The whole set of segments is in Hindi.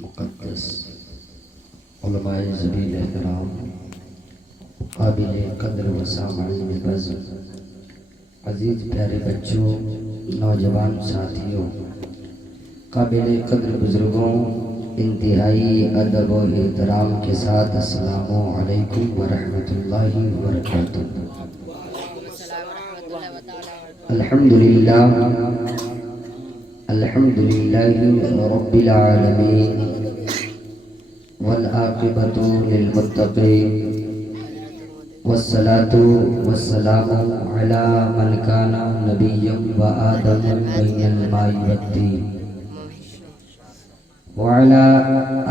मुक़द्दस उलमाए ज़मील एहतराम काबिल कद्र व सामाईन बज़्म अज़ीज़ प्यारे बच्चों, नौजवान साथियों, काबिल कद्र बुज़ुर्गों, इंतहाई अदब व एहतराम के साथ अस्सलामु अलैकुम व रहमतुल्लाहि व बरकातुहू। अल्हम्दुलिल्लाह अल्हम्दुलिल्लाहि रब्बिल आलमीन वल आक़िबतु लिल मुत्तक़ीन वस्सलातु वस्सलामु अला मन काना नबिय्यन व आदम बैनल माई वत्तीन व अला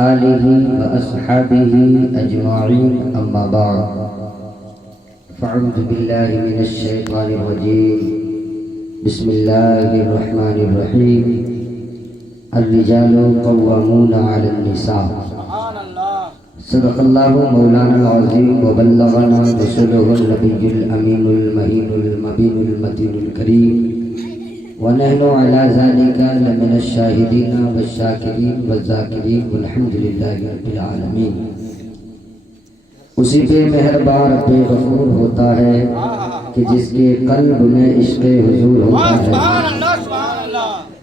आलिहि व अस्हाबिहि अजमाईन अम्मा बाद फ़अऊज़ु बिल्लाहि मिनश शैतानिर रजीम बिस्मिल्लाहिर रहमानिर रहीम अर्रिजालु क़व्वामूना अलन निसा सदक़ल्लाहु मौलाना अज़ीम व बल्लगना रसूलुहुल नबियुल अमीनुल महीनुल मबीनुल मतीनुल करीम व नहनु अला ज़ालिका लमिनश शाहिदीन वश्शाकिरीन वज़्ज़ाकिरीन वल्हम्दुलिल्लाहि रब्बिल आलमीन। उसी पे मेहरबान पे गफूर होता है कि जिसके कल्ब में इश्क़े हुज़ूर होता है।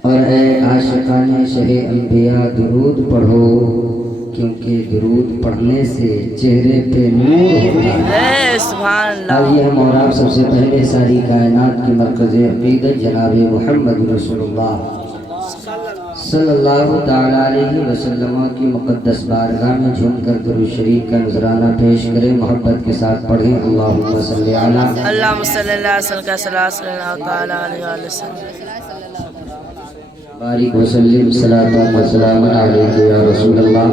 और ए आशिकाने शहे अंबिया दुरूद पढ़ो, क्योंकि दुरूद पढ़ने से चेहरे पे नूर होता है। आइए हम और आप सबसे पहले सारी कायनात की मरकज़े अक़ीदत जनाब मुहम्मद रसूलुल्लाह सल्लल्लाहु ताला अलैहि वसल्लम की मुक़द्दस बारगाह में झूमकर दुरूद शरीफ का नजराना पेश करें। मोहब्बत के साथ पढ़ें अल्लाहुम्मा सल्लि अला बारिक व सल्लिम सलातन व सलामन अलैका या रसूलल्लाह।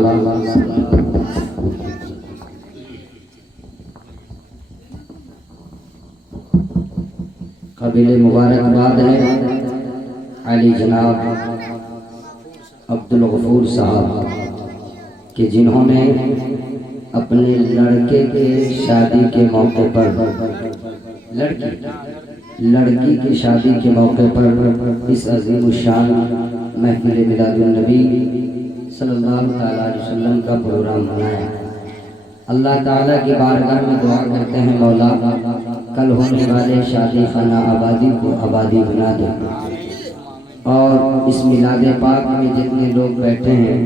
काबिल मुबारकबाद है आली जनाब अब्दुल गफूर साहब कि जिन्होंने अपने लड़के के शादी के मौके पर लड़की की शादी के मौके पर इस अज़ीम शान महफिल मिलादुन नबी सल्लल्लाहु अलैहि वसल्लम का प्रोग्राम बनाया। अल्लाह ताला की बारगाह में दुआ करते हैं, मौला कल होने वाले शादी खाना आबादी को आबादी बना दे और इस मिलाद पाक में जितने लोग बैठे हैं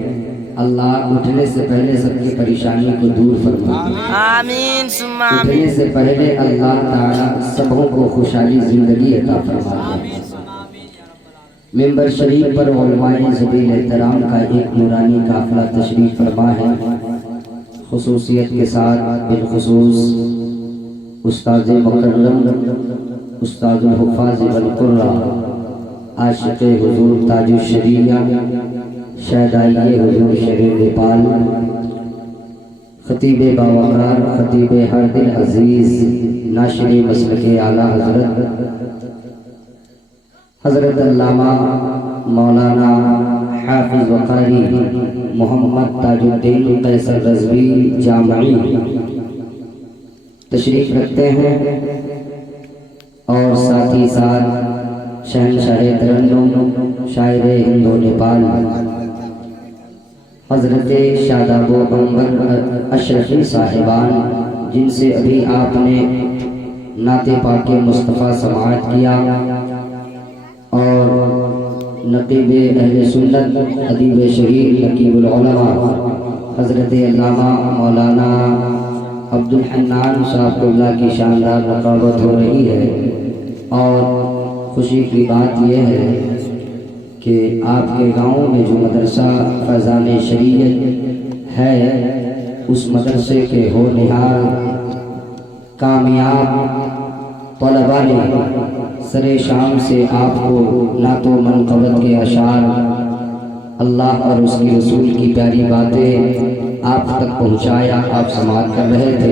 अल्लाह उठने से पहले सबकी परेशानी को दूर फरमा। आमीन सुम्मा आमीन। उठने से पहले अल्लाह ताला सबों को खुशहाली जिंदगी अता फरमा। मेंबर शरीफ पर उलमाए ज़मील एहतराम का एक नूरानी काफिला तशरीफ फरमा है। खुसूसियत के साथ बिलखुसूस उस्ताद मुकर्रम उस्तादुल हुफ़ाज़ वल कुर्रा आशिक़ हुज़ूर ताजुश शरीया शहदाई हुज़ूर शरीर नेपाल खतीब बावकार खतीब हर दिल अजीज़ नाशिरी मसलके आला हज़रत अल्लामा मौलाना हाफिज़ व क़ारी मोहम्मद ताजुद्दीन कैसर रज़वी जामई तशरीफ़ रखते हैं और साथ ही साथ शहनशाह तरन्नुम शायर हिंदो नेपाल हज़रत शादाब अंबर अशरफी साहिबान, जिनसे अभी आपने नाते पाके मुस्तफ़ा समाअत किया, और नक़ीब अहले सुन्नत अदीब शहीद नक़ीबुल उलमा हज़रत अल्लामा मौलाना अब्दुल हन्नान साहब की शानदार मुक़ाबत हो रही है। और खुशी की बात यह है कि आपके गांव में जो मदरसा फैज़ान शरीयत है, उस मदरसे के होनहार कामयाब तलबा ने सरे शाम से आपको नातो मनक़बत के अशार अल्लाह और उसके रसूल की प्यारी बातें आप तक पहुँचाया, आप समाअत कर रहे थे।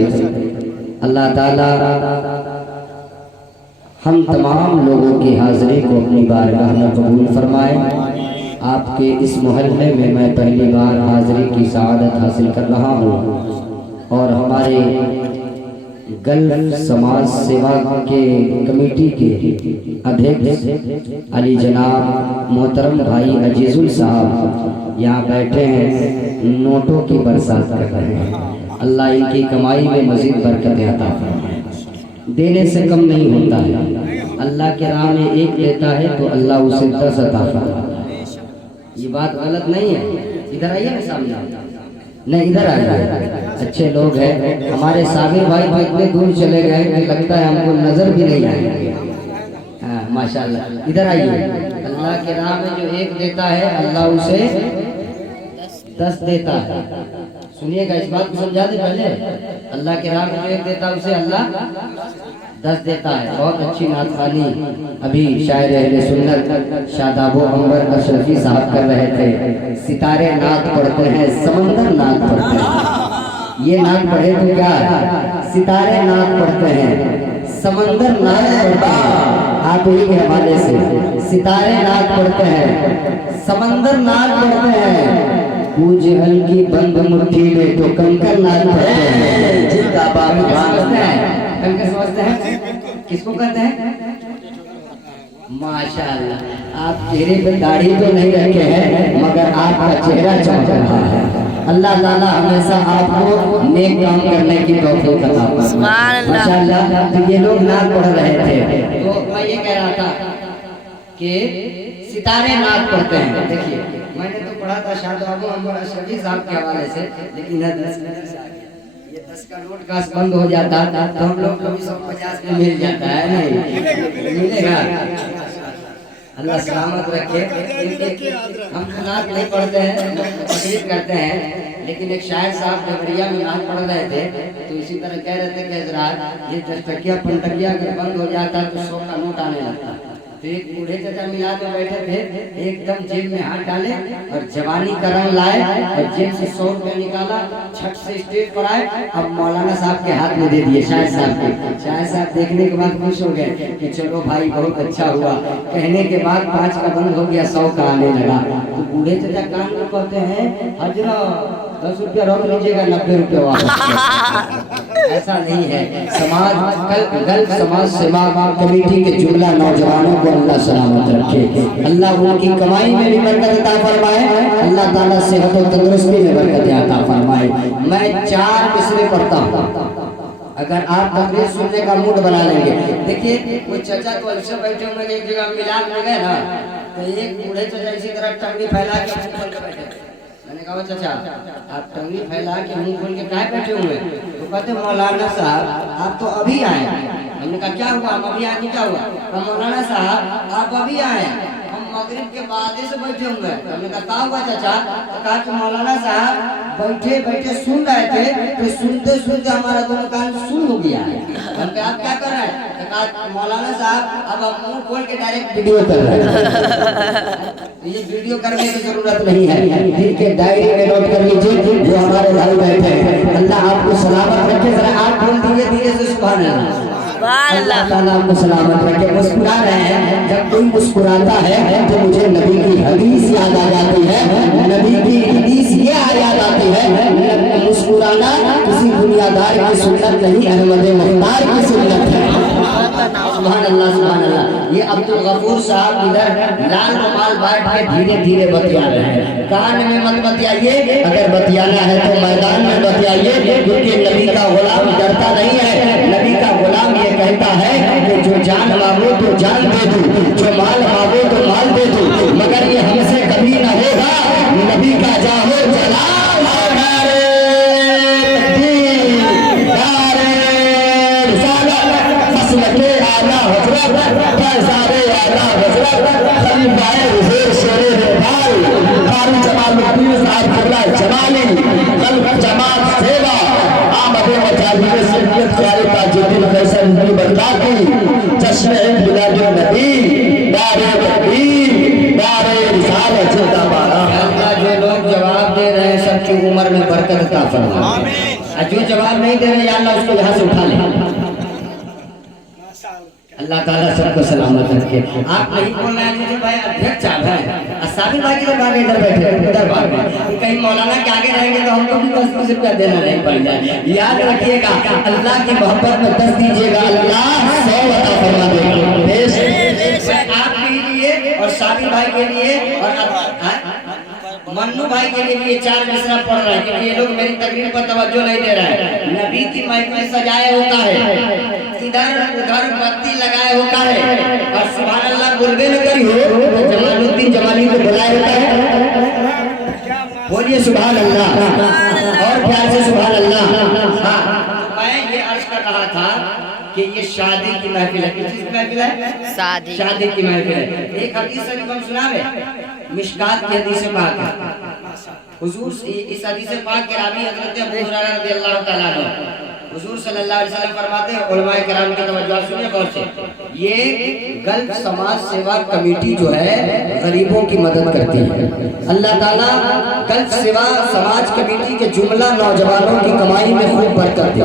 अल्लाह ताला हम तमाम लोगों की हाज़िरी को अपनी बारगाह में कबूल फरमाए। आपके इस मोहल्ले में मैं पहली बार हाज़िरी की सआदत हासिल कर रहा हूँ और हमारे गल्फ समाज सेवा के कमेटी के अध्यक्ष अली जनाब मोहतरम भाई अजीजुल साहब यहाँ बैठे हैं, नोटों की बरसात कर रहे हैं। अल्लाह इनकी कमाई में मजीद बरकत अता फरमाए। देने से कम नहीं होता है, अल्लाह के राह में एक देता है तो अल्लाह उसे 10 अता फरमाता है। ये बात गलत नहीं है। इधर आइए ना सामने, नहीं इधर आइए, अच्छे लोग हैं। हमारे साबिर भाई तो इतने दूर चले गए कि लगता है हमको नजर भी नहीं आएंगे। हाँ माशाल्लाह, इधर आइए। अल्लाह के राह में जो एक देता है अल्लाह उसे 10 देता है। सुनिएगा, इस बात को समझा दे पहले। अल्लाह के राह में जो एक देता है उसे अल्लाह 10 देता है। बहुत अच्छी नात खानी अभी शायर अहले सुन्नत शादाबो अंबर अशरफी साहब कर रहे थे। सितारे नात पढ़ते हैं, समंदर नात पढ़ते हैं। ये नात पढ़े तो क्या, सितारे नात पढ़ते हैं, समंदर नात पढ़ते हैं। आप ही के हवाले से सितारे नात पढ़ते हैं, समंदर नात पढ़ते हैं। पूज हल्की बंद मुट्ठी में तो कंकर नात पढ़ते हैं। जिनका बाप समझते हैं, कंकर समझते हैं किसको कहते हैं? माशाअल्लाह, आप चेहरे पे दाढ़ी तो नहीं रखे हैं मगर आपका चेहरा चमक रहा है। अल्लाह ताला हमेशा आपको नेक काम करने की तौफीक अता फरमाए। माशाअल्लाह, तो ये लोग नात पढ़ रहे थे तो मैं ये कह रहा था कि सितारे नात पढ़ते हैं। देखिए मैंने तो पढ़ा था शादाबो अंबर अशरफी साहब के हवाले से, लेकिन ये 10 का नोट काश बंद हो जाता तो हम लोग को 150 में मिल जाता है। नहीं मिलेगा, अल्लाह सलामत रखे। हम नात नहीं पढ़ते हैं, तकलीफ करते हैं, लेकिन एक शायर साहब देवरिया में नात पढ़ रहे थे तो इसी तरह कह रहे थे कि हज़रात ये 10 टकिया 5 टकिया अगर बंद हो जाता तो 100 का नोट आने लगता। तो एक बूढ़े चाचा मिलाद में बैठे थे, एकदम जेब में हाथ डाले और जवानी का रंग लाए और जेब से 100 रुपया निकाला, छठ से स्टेज पर आए, अब मौलाना साहब के हाथ में दे दिए शायर साहब के। शायर साहब देखने के बाद खुश हो गए कि चलो भाई बहुत अच्छा हुआ। कहने के बाद 5 का बंद हो गया, 100 का आने लगा। तो बूढ़े चाचा कान में कहते हैं हजरत 10 रुपया रोक लीजिएगा, 90 रुपया वापस। ऐसा नहीं है। समाज गल्फ समाज सेवा कमेटी के जुमला नौजवानों को अल्लाह सलामत रखे, अल्लाह उनकी कमाई में भी बरकत अता फरमाए, अल्लाह ताला सेहत और तंदुरुस्ती में बरकत अता फरमाए। मैं 4 मिसरे पढ़ता हूँ, अगर आप तकरीर सुनने का मूड बना लेंगे। देखिए कोई चाचा तो ऐसे बैठे होंगे, एक जगह मिलाद में गए ना तो एक बूढ़े चाचा इसी तरह टंगड़ी फैला के बैठे। मैंने कहा चाचा आप टंगड़ी फैला के मुंह खोल के काहे बैठे हुए? तो कहते मौलाना साहब आप तो अभी आए। हमने कहा क्या हुआ, अभी आके क्या हुआ? तो मौलाना साहब आप अभी आए, हम मगरिब के बाद से बैठे हुए। हमने कहा क्या हुआ चाचा? तो कहा कि मौलाना साहब बैठे बैठे सुन रहे थे तो सुनते सुनते हमारा दोनों कान सुन हो गया। हम कहा आप क्या कर रहे हैं? तो कहा मौलाना साहब अब हम मुंह खोल के डायरेक्ट वीडियो कर रहे हैं। ये वीडियो करने की जरूरत नहीं है, दिल के डायरी में नोट कर लीजिए। जो हमारे भाई बैठे हैं अल्लाह आपको सलामत रखे। जरा आप बोल दीजिए धीरे से सुभान अल्लाह। अल्लाह ताला आपको सलामत रखे। मुस्कुरा रहे हैं, जब कोई मुस्कुराता है तो मुझे नबी की हदीस याद आ जाती है। नबी की हदीस ये याद आती है, मुस्कुराना किसी दुनियादार की सुन्नत नहीं, अहमद मुख्तार की सुन्नत है। सुभान अल्लाह सुभान अल्लाह। ये अब्दुल गफूर साहब इधर लाल रुमाल बांट के धीरे धीरे बतिया रहे हैं। कान में मत बतियाइए, अगर बतियाना है तो मैदान में बतियाइए, क्योंकि नबी का गुलाम डरता नहीं है। नबी का गुलाम ये कहता है कि जो जान मांगो तो जान दे दूं, जो माल मांगो तो माल दे दूं, मगर ये हमसे कभी न होगा। नबी का जाहो जलाल जो लोग जवाब दे रहे हैं सबकी उम्र में बरकत अता फरमाए, और जो जवाब नहीं दे रहे या अल्लाह उसको यहाँ से उठा ले। अल्लाह ताला सबको सलामत रखे। आप नहीं बोल रहे हैं मुझे भाई अध्यक्ष साहब हैं, साबिर भाई इधर भागे, इधर बैठे इधर भागे। कहीं मौलाना के आगे रहेंगे तो हमको भी 10 रुपया देना नहीं पड़ जाए। याद रखिएगा, अल्लाह की मोहब्बत में 10 दीजिएगा, अल्लाह 100 अता फरमा देगा। आपके लिए और साबिर भाई के लिए और मन्नू भाई के लिए भी ये 4 मिसरा पढ़ रहा है, क्योंकि ये लोग मेरी तकरीर पर तवज्जो नहीं दे रहा है। नबी की महफिल सजाए होता है, इधर उधर बत्ती लगाए होता है, और सुभान अल्लाह बोलबे न करी हो तो जमालुद्दीन जमाली को बुलाए होता है। बोलिए सुभान अल्लाह, और प्यार से सुभान अल्लाह। हाँ, मैं ये अर्ज कर रहा था कि ये शादी की महफिल है। किस चीज की महफिल है? शादी की महफिल है। एक हदीस शरीफ हम सुनावे, मिशकात की हदीस पाक है। हुजूर इस हदीस पाक के रावी हजरत अबू हुरैरा रज़ियल्लाहु तआला अन्हु, हुजूर सल्लल्लाहु अलैहि वसल्लम फरमाते हैं, उलमाए किराम की तवज्जो सुनिए गौर से, ये गल्फ समाज सेवा कमेटी जो है गरीबों की मदद करती है। अल्लाह ताला गल्फ सेवा समाज कमेटी के जुमला नौजवानों की कमाई में खूब बरकत दे।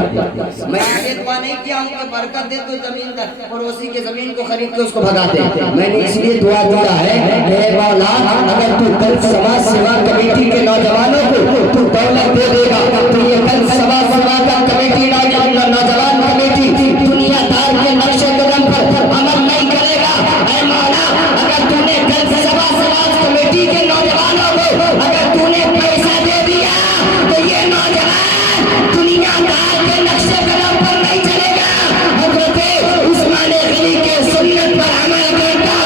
मैं ये दुआ नहीं किया हूँ कि बरकत दे तो जमीन पड़ोसी के जमीन को खरीद के उसको भगा दे। मैंने इसलिए दुआ दिया है कि मौला अगर तू गल्फ समाज सेवा कमेटी के नौजवानों को तू दौलत दे देगा तो ये गल्फ समाज सेवा का कमेटी नौजवान कमेटी दुनियादार के नक्शे कदम पर अमल नहीं करेगा। ऐ मौला अगर तूने गल्फ समाज कमेटी के नौजवानों को अगर तूने पैसा दे दिया तो ये नौजवान दुनियादार के नक्शे कदम पर नहीं चलेगा, हज़रत उस्मान गनी के सुन्नत पर अमल करता।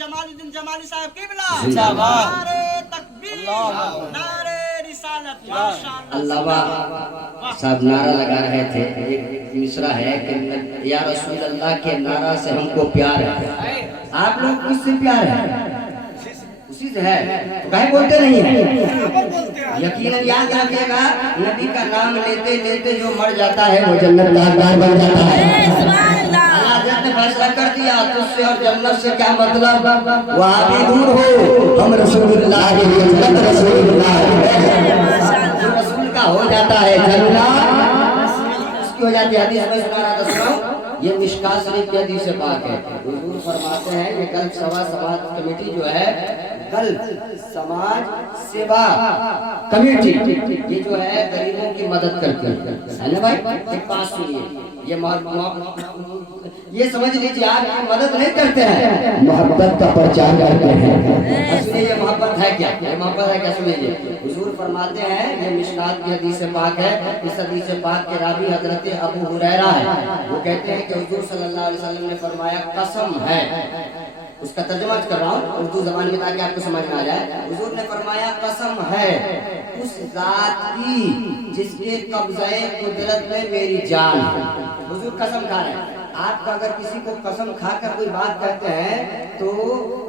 जमालुद्दीन जमाली साहब किबला अल्लाह साहब नारा लगा रहे थे। एक मिसरा है कि या रसूल अल्लाह के नारा से हमको प्यार है। आप लोग किससे प्यार है? उसी से है, तो कहीं बोलते नहीं है। यकीनन याद रखिएगा, नबी का नाम लेते लेते जो मर जाता है वो जन्नत का हकदार बन जाता है। अल्लाह ने फैसला कर दिया, तुझसे और जन्नत से क्या मतलब, वहाँ भी दूर हो, हम रसूलुल्लाह के जन्नत रसूलुल्लाह जो रसूल का हो जाता है जन्नत उसकी हो जाती है। हदीस में सुना रहा था, सुनाओ, ये मिशकात शरीफ की हदीस से पाक है। हुजूर फरमाते हैं ये गल्फ समाज कमेटी जो है, गल्फ समाज सेवा कमेटी, ये जो है गरीबों की मदद करती है ना भाई। एक बात सुनिए, ये समझ लीजिए आप ये मदद नहीं करते हैं, मोहब्बत का प्रचार करते हैं। असली ये मोहब्बत है क्या? ये मोहब्बत है क्या? सुनिए, हुजूर फरमाते हैं, ये मिशकात की हदीस पाक है। इस हदीस पाक के रावी हजरत अबू हुरैरा है। वो कहते हैं कि हुजूर सल्लल्लाहु अलैहि वसल्लम ने फरमाया, कसम है, उसका तर्जुमा कर रहा हूँ उर्दू जबान में ताकि आपको समझ में आ जाए। हुजूर ने फरमाया, कसम है उस जात की जिसके कब्ज़े कुदरत में मेरी जान। हुजूर कसम खा रहे हैं। आपका अगर किसी को कसम खाकर कोई बात कहते हैं तो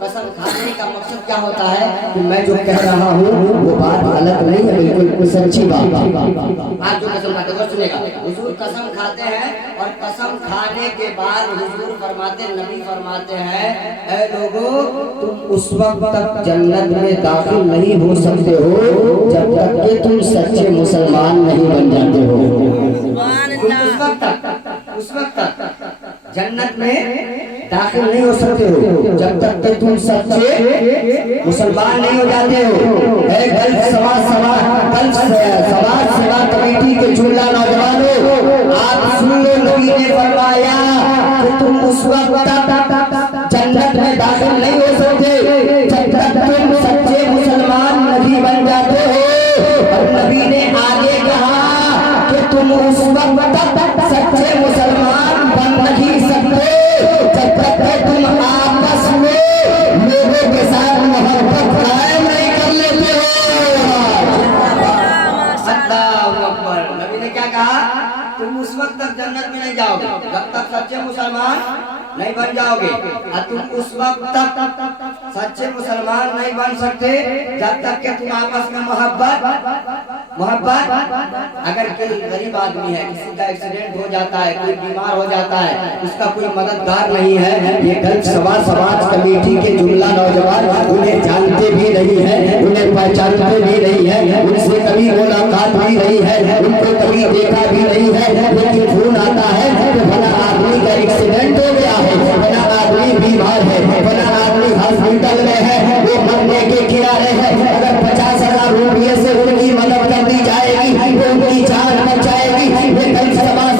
कसम खाने का मकसद क्या होता है कि मैं जो कह रहा हूँ वो बात गलत नहीं है, बिल्कुल सच्ची बात। आप जो कसम खाते हैं सुनेगा, हुजूर कसम खाते हैं और कसम खाने के बाद हुजूर फरमाते, नबी फरमाते हैं, ऐ लोगों तुम उस वक्त तक जन्नत में दाखिल नहीं हो सकते हो जब तक कि तुम सच्चे मुसलमान नहीं बन जाते हो। उस वक्त तक जन्नत में दाखिल नहीं हो सकते हो जब तक कि तुम सच्चे मुसलमान नहीं हो जाते हो। गल्फ समाज सेवा कमेटी के जुमला नौजवानों, आप सुन लो, नबी ने फरमाया कि तुम उस वक्त तक जन्नत में दाखिल नहीं हो सकते जब तक तुम सच्चे मुसलमान नहीं बन जाते हो। और नबी ने आगे कहा कि तुम उस वक्त तक सच्चे मुसलमान बन नहीं सकते जब तक तुम आपस में लोगों के साथ मोहब्बत कायम नहीं कर लेते हो। अल्लाहू अकबर। नबी ने क्या कहा? तुम उस वक्त तक जन्नत में नहीं जाओगे जब तक सच्चे मुसलमान नहीं बन जाओगे। और तुम उस वक्त तक सच्चे मुसलमान नहीं बन सकते जब तक कि तुम आपस में मोहब्बत अगर कोई गरीब आदमी है, किसी का एक्सीडेंट हो जाता है, कोई बीमार हो जाता है, उसका कोई मददगार नहीं है, ये गलत समाज कमेटी के जुमला नौजवान उन्हें जानते भी नहीं है, उन्हें पहचानते भी नहीं है, उनसे कभी मुलाकात भी नहीं है, उनको कभी देखा भी नहीं है, लेकिन फोन आता है तो फला आदमी का एक्सीडेंट हो गया है, फला आदमी बीमार है, फला आदमी हॉस्पिटल में है, वो मरने के किनारे है, अगर 50,000 रुपये से उनकी मदद कर दी जाएगी तो उनकी जान बच जाएगी। लेकिन समाज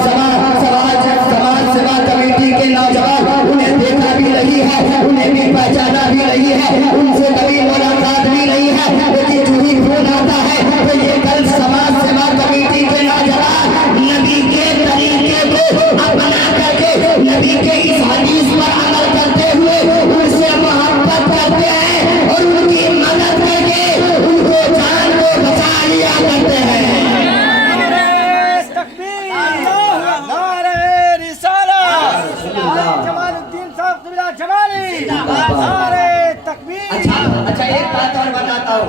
सेवा कमेटी के नौजवान उन्हें देखा भी नहीं है, उन्हें भी पहचाना भी नहीं है, उनसे कभी मुलाकात भी नहीं है, लेकिन जो ही फोन आता है तो ये कल समाज सेवा कमेटी के नौजवान नबी के तरीके को अपना करके नबी के इस हदीस पर अमल करते हुए उनसे मोहब्बत करते हैं और उनकी मदद करके उनको जान को बचा लिया करते हैं। अच्छा एक बात और बताता हूँ,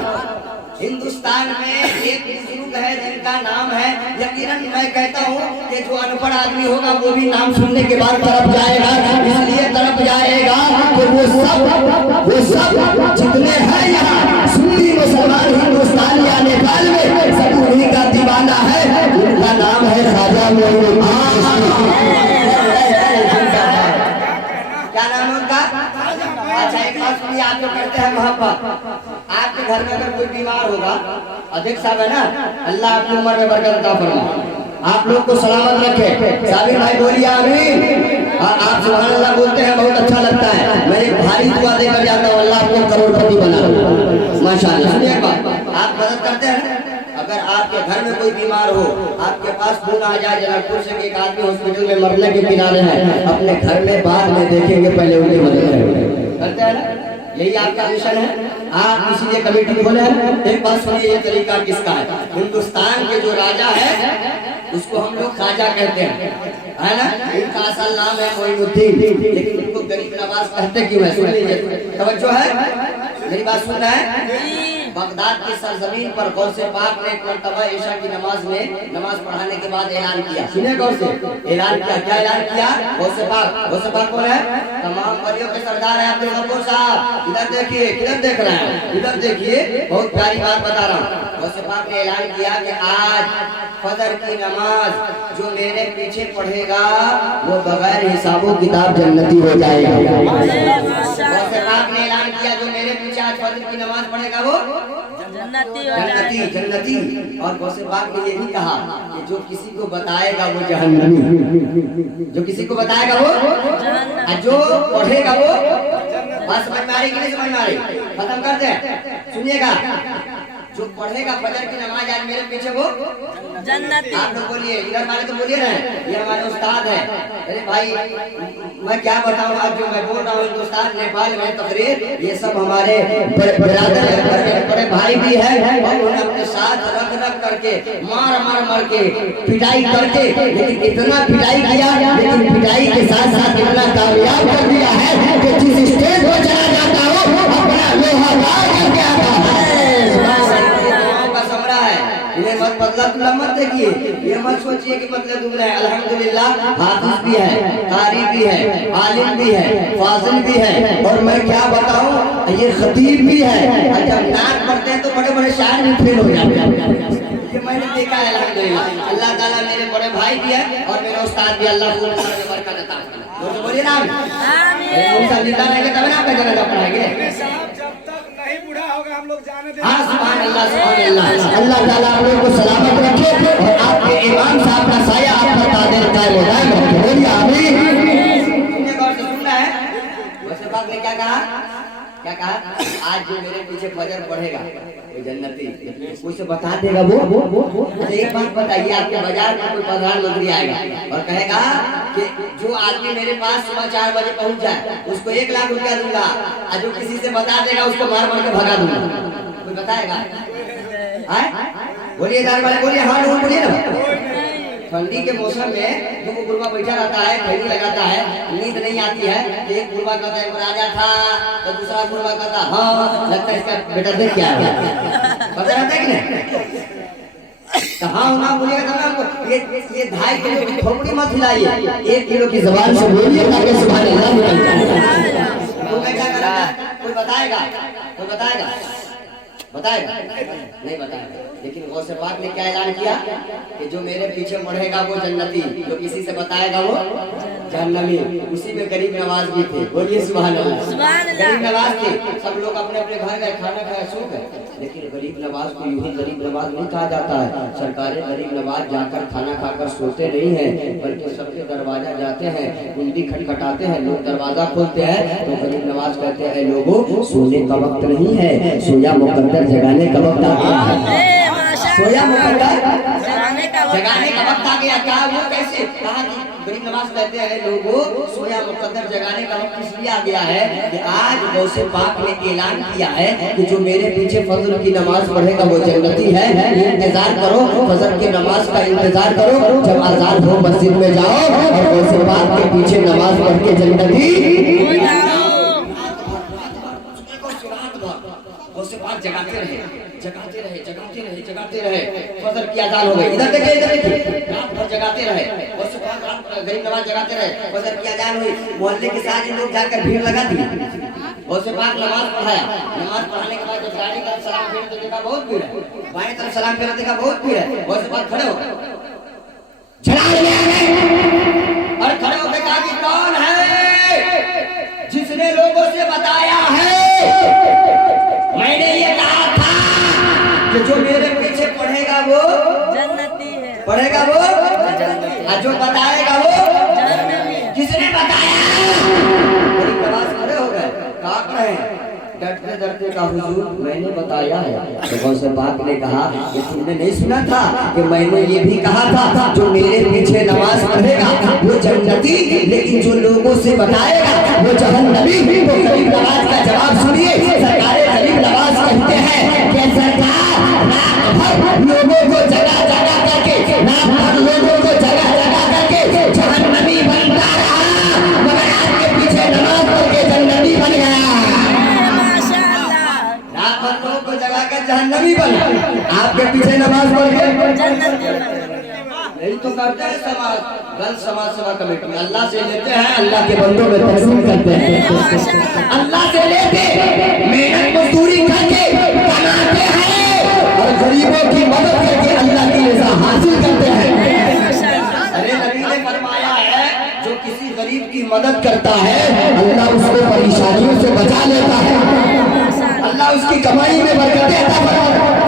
हिंदुस्तान में एक बुजुर्ग है जिनका नाम है, यकीनन मैं कहता हूँ कि जो अनपढ़ आदमी होगा वो भी नाम सुनने के बाद तरफ जाएगा, इसलिए तरफ जाएगा कि वो सब जितने हैं यहाँ सुन्नी मुसलमान हिंदुस्तान या नेपाल में सब उन्हीं का दीवाना है, उनका नाम है ख्वाजा मोइनुद्दीन। क्या नाम है उनका? अच्छा एक बात सुनिए, आप जो करते हैं मोहब्बत, आपके घर में अगर कोई बीमार होगा, अध्यक्ष साहब है ना, अल्लाह आपकी उम्र में बरकत अता फरमाए, आप लोग को सलामत रखे। साबिर भाई बोलिए आमीन। आप सुभान अल्लाह बोलते हैं, बहुत अच्छा लगता है, मैं एक भारी दुआ देकर जाता हूँ, अल्लाह आपको करोड़पति बना माशाअल्लाह। सुनिए बात, आप मदद करते हैं, अगर आपके घर में कोई बीमार हो, आपके पास फोन आ जाए जनकपुर से एक आदमी हॉस्पिटल में मरने के किनारे है, अपने घर में बाद में देखेंगे, पहले उनकी मदद करते हैं ना, यही आपका मिशन है। आप इसीलिए कमेटी खोले हैं। एक बात सुनिए, ये तरीका किसका है? हिंदुस्तान के जो राजा है उसको हम लोग ख्वाजा कहते हैं, है ना, उनका असल नाम है मोइनुद्दीन, लेकिन उनको गरीब नवाज कहते क्यों है? सुन लीजिए, तवज्जो है, मेरी बात सुनना है। बगदाद की सरजमीन पर गौसे पाक ने एक मरतबा ईशा की नमाज पढ़ाने के बाद ऐलान किया, सुनिए गौर से, ऐलान किया, क्या ऐलान किया? गौसे पाक कौन है? तमाम वलियों के सरदार है अब्दुल गफूर साहब। इधर देखिए, किधर देख रहे हैं? इधर देखिए, बहुत प्यारी बात बता रहा हूँ। गौसे पाक ने ऐलान किया कि आज फजर की नमाज जो मेरे पीछे पढ़ेगा वो बगैर हिसाबो किताब जन्नती हो जाएगा। गौसे पाक ने ऐलान किया जो मेरे पीछे आज फजर की नमाज पढ़ेगा वो जन्नती। और गौसे पाक ने ये भी कहा कि जो किसी को बताएगा वो जहन्नमी, जो किसी को बताएगा वो, जो पढ़ेगा वो, बात समझ में आ रही कि नहीं समझ में आ रही? खत्म कर दे, सुनिएगा, जो पढ़ेगा फजर की नमाज आज मेरे पीछे वो जन्नती। आप लोग बोलिए, इधर वाले तो बोलिए ना, ये हमारे उस्ताद है। अरे भाई मैं क्या बताऊं, आज जो मैं बोल रहा हूँ हिंदुस्तान नेपाल में तकरीर, ये सब हमारे बड़े भाई भी है, और उन्हें अपने साथ रख करके मार के पिटाई करके, लेकिन इतना पिटाई किया, लेकिन पिटाई के साथ साथ इतना कामयाब कर दिया है कि जिस स्टेज पर चला जाता हो अपना लोहा करके आता है। ये मत बदला मत देखिए, ये मत सोचिए कि मतलब दुगना है। अल्हम्दुलिल्लाह हाफिज भी है, कारी भी है, आलिम भी है, फाजिल भी है, और मैं क्या बताऊं ये खतीब भी है। जब नाक पढ़ते हैं तो बड़े बड़े शायर भी फेल हो जाते हैं, ये मैंने देखा है अल्हम्दुलिल्लाह। अल्लाह ताला मेरे बड़े भाई भी है और मेरे उस्ताद भी, अल्लाह को बरकत अता फरमाए। तो बोलिए ना आमीन। उनका जिंदा रहेंगे तब ना आपका जनाजा पढ़ाएंगे। हम लोग जाने दें। हाँ सुभान अल्लाह, सुभान अल्लाह। अल्लाह ताला आप लोगों को सलामत रखे और आपके इमाम साहब का साया आप पर कादिर कायम हो जाए। बोलिए आमीन। तुमने गौर से सुनना है, वैसे बात ने क्या कहा? आज जो मेरे पीछे फजर पढ़ेगा वो जन्नती, कोई से बता देगा वो। एक बात बताइए, आपके बाजार में कोई प्रधानमंत्री आएगा और कहेगा कि जो आदमी मेरे पास सुबह 4 बजे पहुंच जाए उसको 1 लाख रुपया दूंगा, और जो किसी से बता देगा उसको मार के भगा दूंगा, कोई बताएगा? बोलिए दार वाले, बोलिए हाँ लोग बोलिए ना, ठंडी के मौसम में दो बुढ़वा बैठा रहता है, खैनी लगाता है, नींद नहीं आती है, तो एक बुढ़वा कहता है राजा था, तो दूसरा बुढ़वा कहता हाँ लगता है इसका बेटा देख क्या है, पता रहता है कि नहीं? तो हाँ ना बोलिएगा तो मैं आपको ये 2.5 किलो की खोपड़ी मत हिलाइए, 1 किलो की जबान से बोलिए ताकि सुभान अल्लाह बोलिए। तो मैं क्या करा, कोई बताएगा? कोई बताएगा? बताएगा? नहीं बताएगा। लेकिन गौस पाक ने क्या ऐलान किया कि जो मेरे पीछे पढ़ेगा वो जन्नती, जो किसी से बताएगा वो जहन्नमी। उसी में गरीब नवाज भी थे, बोलिए सुभान अल्लाह। गरीब नवाज थे, सब लोग अपने अपने घर गए, खाना खाया, सो गए, लेकिन गरीब नवाज को यूं ही गरीब नवाज नहीं कहा जाता है। सरकारें गरीब नवाज जाकर खाना खाकर सोते नहीं है, बल्कि सबके दरवाजा जाते हैं, कुंडी खटखटाते हैं, लोग दरवाजा खोलते हैं तो गरीब नवाज कहते हैं लोगों सोने का वक्त नहीं है, सोया मुकद्दर जगाने का वक्त आ गया है। सोया मुकद्दर जगाने का वक्त आ गया। क्या वो कैसे कहा कि गरीब नवाज कहते हैं लोगों सोया मुकद्दर जगाने का वक्त इसलिए आ गया है कि आज गौसे पाक ने ऐलान किया है कि जो मेरे पीछे फजर की नमाज पढ़ेगा वो जन्नती है। इंतजार करो, फजर की नमाज का इंतजार करो, जब आजाद हो मस्जिद में जाओ और गौसे पाक के पीछे नमाज पढ़ के जन्नती जगाते रहे, जगाते रहे, जगाते रहे, जगाते रहे, फजर की अजान हो गई। इधर देखिए, इधर देखिए, रात भर जगाते रहे, गरीब नवाज जगाते रहे, फजर की अजान हुई, मोहल्ले के सारे लोग जाकर भीड़ लगा दी। गौसे पाक नमाज पढ़ाया, नमाज पढ़ाने के बाद जब दाढ़ी तरफ सलाम फेरे तो देखा बहुत भीड़ है, बाएं तरफ सलाम फेरे देखा बहुत भीड़ है। गौसे पाक खड़े हो गए, और खड़े होकर कहा कि कौन है जिसने लोगों से बताया है मैंने ये कहा था कि जो मेरे पीछे पढ़ेगा वो जन्नती है, पढ़ेगा वो और जो बताएगा वो किसने बताया? गरीब नवाज खड़े हो गए, काट रहे हैं, डरते डरते का हुजूर मैंने बताया है। तो गौसे पाक ने कहा कि तुमने नहीं सुना था कि मैंने ये भी कहा था जो मेरे पीछे नमाज पढ़ेगा वो जन्नती, लेकिन जो लोगों से बताएगा वो जहन्नमी। तो गरीब नवाज का जवाब सुनिए। सरकारें गरीब नवाज कहते हैं कि सरकार रात भर लोगों को जगा जगा करके, रात भर लोगों को जगा जगा करके जहन्नमी बनता रहा, मगर आपके पीछे नमाज पढ़ के जन्नती बन गया। लोगों को जगा कर जहन्नमी बना, आपके पीछे नमाज पढ़ के यही तो करते हैं समाज, गलत समाज सेवा कमेटी। अल्लाह से लेते हैं, अल्लाह के बंदों में तकसीम करते हैं। अल्लाह से लेते मेहनत मजदूरी करके कमाते हैं और गरीबों की मदद करके अल्लाह की रज़ा हासिल करते हैं। अरे नबी ने फरमाया है जो किसी गरीब की मदद करता है अल्लाह उसको परेशानियों से बचा लेता है, अल्लाह उसकी कमाई में बरकत देता है।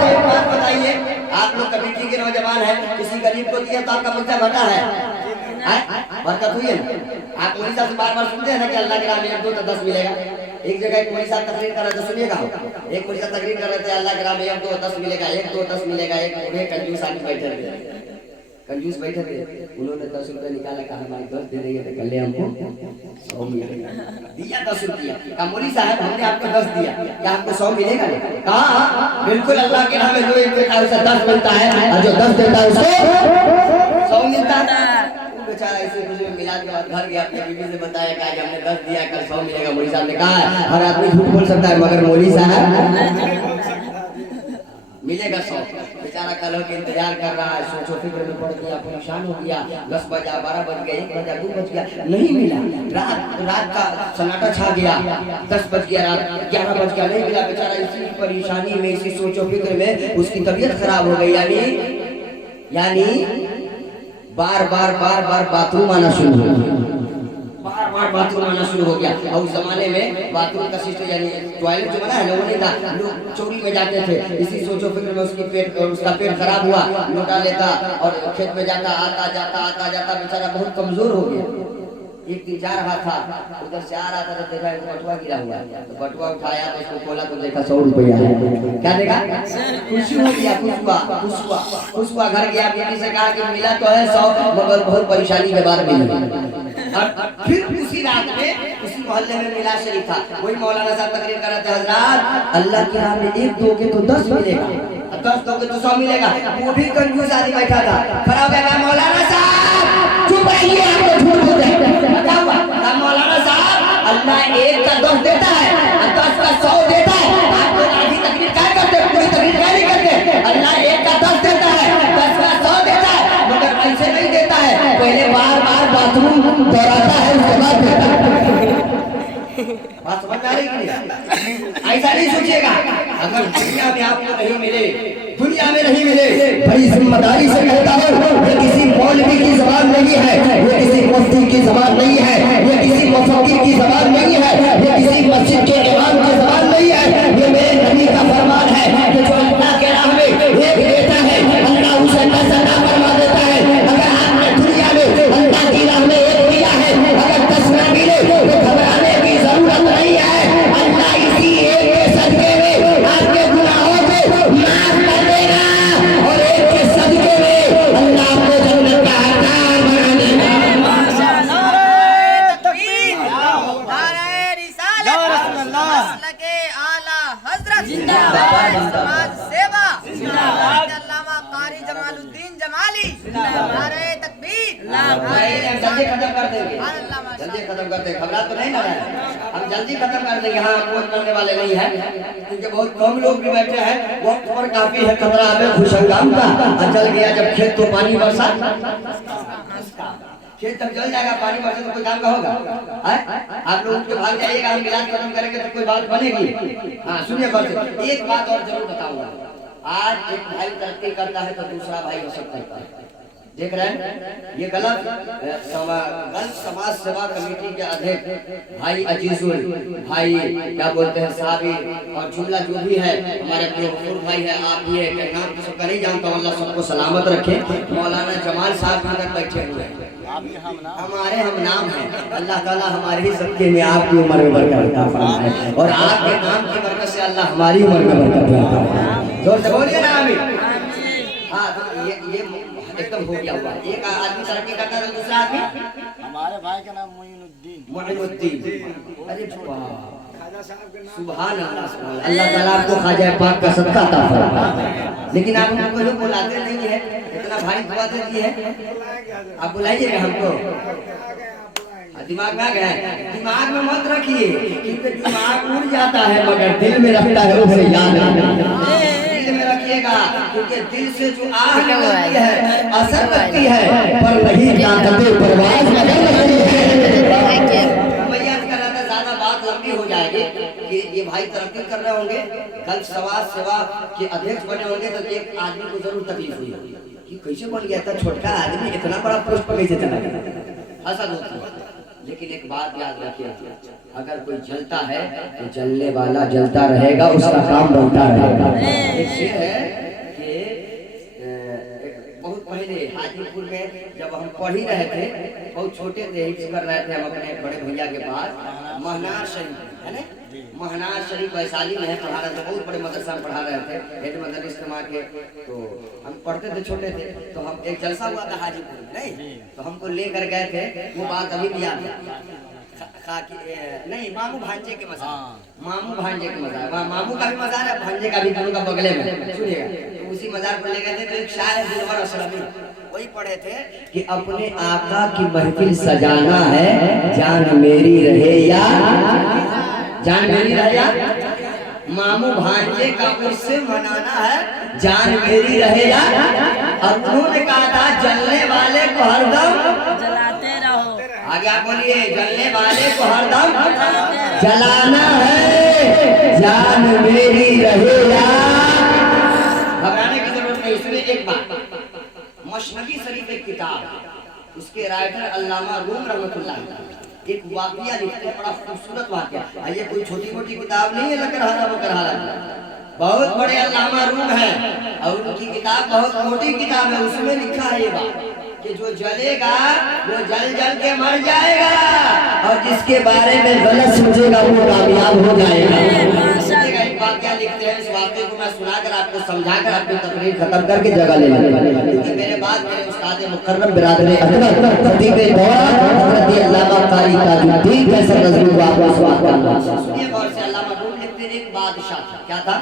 एक बात बताइए, आप लोग कमेटी के नौजवान हैं, किसी गरीब को दिया तो आपका पैसा घटा है, बरकत हुई है ना? आप मोदी साहब से बार बार सुनते हैं ना कि अल्लाह के राह में 1 2 तो 10 मिलेगा। एक जगह एक मोदी साहब तकरीर कर रहे थे, सुनिएगा, एक मोदी साहब तकरीर कर रहे थे अल्लाह के राह में 1 2 10 मिलेगा, 1 2 10 मिलेगा। एक कंजूस आदमी बैठे थे, कंजूस बैठे थे, उन्होंने 10 रुपए निकाला, कहा हमारे 10 दे देंगे तो कल हमको 100 मिलेगा। दिया 10 रुपया, कहा मौलवी साहब हमने आपको 10 दिया, क्या आपको 100 मिलेगा? कहा बिल्कुल, अल्लाह के राह में जो 1 देता है उसे 10 मिलता है और जो 10 देता है उसको 100 मिलता है। बेचारा इसे खुशी में मिला के बाद घर गया, अपनी बीवी से बताया कहा कि हमने 10 दिया, कल 100 मिलेगा। मौलवी साहब ने कहा हर आदमी झूठ बोल सकता है मगर मौलवी साहब मिलेगा 100। बेचारा कल के इंतजार कर रहा है, सोचो फिक्र में पड़ गया, परेशान हो गया। 10 बजा, 12 बज गया, 1 बजा, 2 बज गया, नहीं मिला। रात का सन्नाटा छा गया, 10 बज गया, रात 11 बज गया, नहीं मिला। बेचारा इसी परेशानी में, इसी सोचो फिक्र में उसकी तबीयत खराब हो गई। यानी बार बार बाथरूम आना शुरू हो गया, बार बाथरूम आना शुरू हो गया। और उस जमाने में बाथरूम का सिस्टम यानी टॉयलेट जो बना है ना वो नहीं था, लोग चोरी में जाते थे। इसी सोचो फिक्र में उसका पेट खराब हुआ, लोटा लेता और खेत में जाता, आता जाता बेचारा बहुत कमजोर हो गया। एक दिन जा रहा था, उधर से आ रहा था तो देखा बटुआ गिरा हुआ, तो बटुआ उठाया तो उसको खोला तो देखा 100 रुपया है। क्या देखा? खुशी हो गया, खुशुआ घर गया, बीवी से कहा कि मिला तो है 100 मगर बहुत परेशानी के बाद मिला। और फिर उसी रात में उसी मोहल्ले में मिला शरीफ था, वही मौलाना साहब तकरीर कर रहे थे, हजरात अल्लाह की राह में 1 दोगे तो 10 मिलेगा, 10 दोगे तो 100 मिलेगा। वो भी कंजूस आदमी बैठा था, खड़ा हो गया मौलाना साहब चुप रहिए, आप तो झूठ बोलते हैं। क्या हुआ? मौलाना साहब अल्लाह एक का 10 देता है और 10 का 100 देता है। आप लोग आधी तकलीफ क्या करते हैं, पूरी तकलीफ क्या नहीं करते। अल्लाह एक का 10 देता है, 10 का 100 देता है, मगर ऐसे नहीं देता है। पहले बार बार बाथरूम दोहराता है, उसके बाद देता है। बात समझ में आ रही है? ऐसा नहीं सोचिएगा। अगर दुनिया में आपको नहीं मिले, दुनिया में नहीं मिले, बड़ी जिम्मेदारी से कहता हूँ, ये किसी मौलवी की जबान नहीं है, ये किसी मुफ्ती की जबान नहीं है, ये किसी मुफक्किर की जबान नहीं है, ये किसी मस्जिद के इमाम की जबान नहीं है। ये मेरे नबी का फरमान है कि जो अल्लाह के राह में एक देता है, अल्लाह उसे 10 अता फरमा देता है। अगर आपने दुनिया में अल्लाह की राह में एक दिया है, अगर 10 न मिले तो घबराने की जरूरत नहीं है। अल्लाह इसी एक के सदके में आपके गुनाहों को माफ कर देगा और एक के सदके में अल्लाह आपको जन्नत का हकदार बना देगा। समाज सेवा अल्लामा कारी जमालुद्दीन जमाली, नारे तकबीर। जल्दी खत्म कर देंगे, जल्दी खत्म कर देंगे, घबरा तो नहीं ना रहे, हम जल्दी खत्म कर देंगे। हाँ, कोई करने वाले नहीं है, क्योंकि बहुत कम लोग भी बैठे हैं। वक्त पर काफी है, खतरा हमें खुशहंगाम का। चल गया जब खेत तो पानी बरसा, खेत तक जल जाएगा, पानी बरसे तो कोई काम का होगा? आप लोग के भाग जाइएगा, हम मिलाद खत्म करेंगे तो कोई बात बनेगी? हाँ सुनिए, बस एक बात और जरूर बताऊंगा। आज एक भाई तरक्की करता है तो दूसरा भाई असर करता है। देख रहे हैं, ये गलत समाज सेवा कमेटी के अध्यक्ष भाई अजीजुल भाई क्या बोलते हैं साबिर और जुमला जो भी है हमारे प्रोफेसर भाई है, आप भी है, नाम तो सबका नहीं जानता हूँ, अल्लाह सबको सलामत रखे। मौलाना जमाल साहब भी तक बैठे हुए हैं, हमारे हम नाम है। अल्लाह ताला हमारे ही सबके में आपकी उम्र में बरकत अता फरमाए और आपके नाम की बरकत से अल्लाह हमारी उम्र में बरकत अता फरमाए। जोर से बोलिए ना आमीन। हाँ, ये एकदम हो गया हुआ। एक आदमी तरक्की करता है, दूसरा आदमी हमारे भाई का नाम मोइनुद्दीन। अरे सुभान अल्लाह, अल्लाह ताला आपको ख्वाजा पाक का सदका अता फरमाए। लेकिन आप हमको लोग बुलाते नहीं है, इतना भारी दुआ देती है, आप बुलाइएगा हमको। दिमाग में आ गया है, दिमाग में मत रखिए, क्योंकि दिमाग उड़ जाता है मगर दिल में रखता है, उसे याद दिल में रखिएगा, क्योंकि दिल से जो आग निकलती है असर करती है, पर नहीं ताकतें परवाज़ नहीं करती है। भैया ज्यादा बात लंबी हो जाएगी कि ये भाई तरक्की कर रहे होंगे, कल समाज सेवा के अध्यक्ष बने होंगे तो एक आदमी को जरूर तकलीफ हुई होगी कि कैसे बन गया था छोटा आदमी, इतना बड़ा पोस्ट पर कैसे चला गया, ऐसा होता है। लेकिन एक बात याद रखिए, अगर कोई जलता है तो जलने वाला जलता रहेगा, उसका काम बनता रहेगा। एक शेर है कि बहुत पहले हाजीपुर में जब हम पढ़ ही रहे थे, बहुत छोटे थे, हिफ्ज़ कर रहे थे हम अपने बड़े भैया के पास, महनार शरीफ है ना, महनार शरीफ वैशाली में है, पढ़ा रहे थे, बहुत बड़े मदरसा में पढ़ा रहे थे, हेड मदरसा इस्तेमाल के। तो हम पढ़ते थे, छोटे थे, तो हम एक जलसा हुआ था हाजीपुर में, नहीं तो हमको लेकर गए थे, वो बात अभी भी याद है। नहीं, मामू भांजे के मज़ार, मामू भांजे के मज़ार, मामू का भी मज़ार है, भांजे का भी, दोनों का बगले में, सुनिएगा। तो उसी मज़ार पर ले गए थे, तो एक शायर है दिलवर असलमी, वही पढ़े थे कि अपने आका की महफिल सजाना है, जान मेरी रहे या जान मेरी रहे या, मामू भांजे का उससे मनाना है, जान मेरी रहे या। और उन्होंने कहा था जलने वाले को हरदम जलाते रहो, आगे आप बोलिए, जलने वाले को हरदम जलाना है, जान मेरी रहे या। घबराने की जरूरत नहीं। इसमें एक बात, मशनवी शरीफ एक किताब है, उसके राइटर अल्लामा रूम रहमतुल्लाह अलैह एक वाक़िया लिखते हैं, बड़ा खूबसूरत वाक़िया। ये कोई छोटी मोटी किताब नहीं है, लकड़हारा बकरहारा, बहुत बड़े अल्लामा रूम है और उनकी किताब बहुत मोटी किताब है। उसमें लिखा है ये बात कि जो जलेगा वो जल जल के मर जाएगा और जिसके बारे में गलत सोचेगा वो कामयाब हो जाएगा। एक वाक़या लिखते हैं, इस वाक़े को मैं सुनाकर आपको समझाकर अपनी तकरीर खत्म करके जगह ले लूंगा, क्योंकि मेरे बाद मेरे उस्ताद मुकर्रम बिरादर अकबर खतीब दौरा हज़रत अल्लामा कारी ताजुद्दीन कैसर रज़वी आपको सुनिए गौर से। अल्लामा रूम लिखते हैं, एक बादशाह था, क्या था?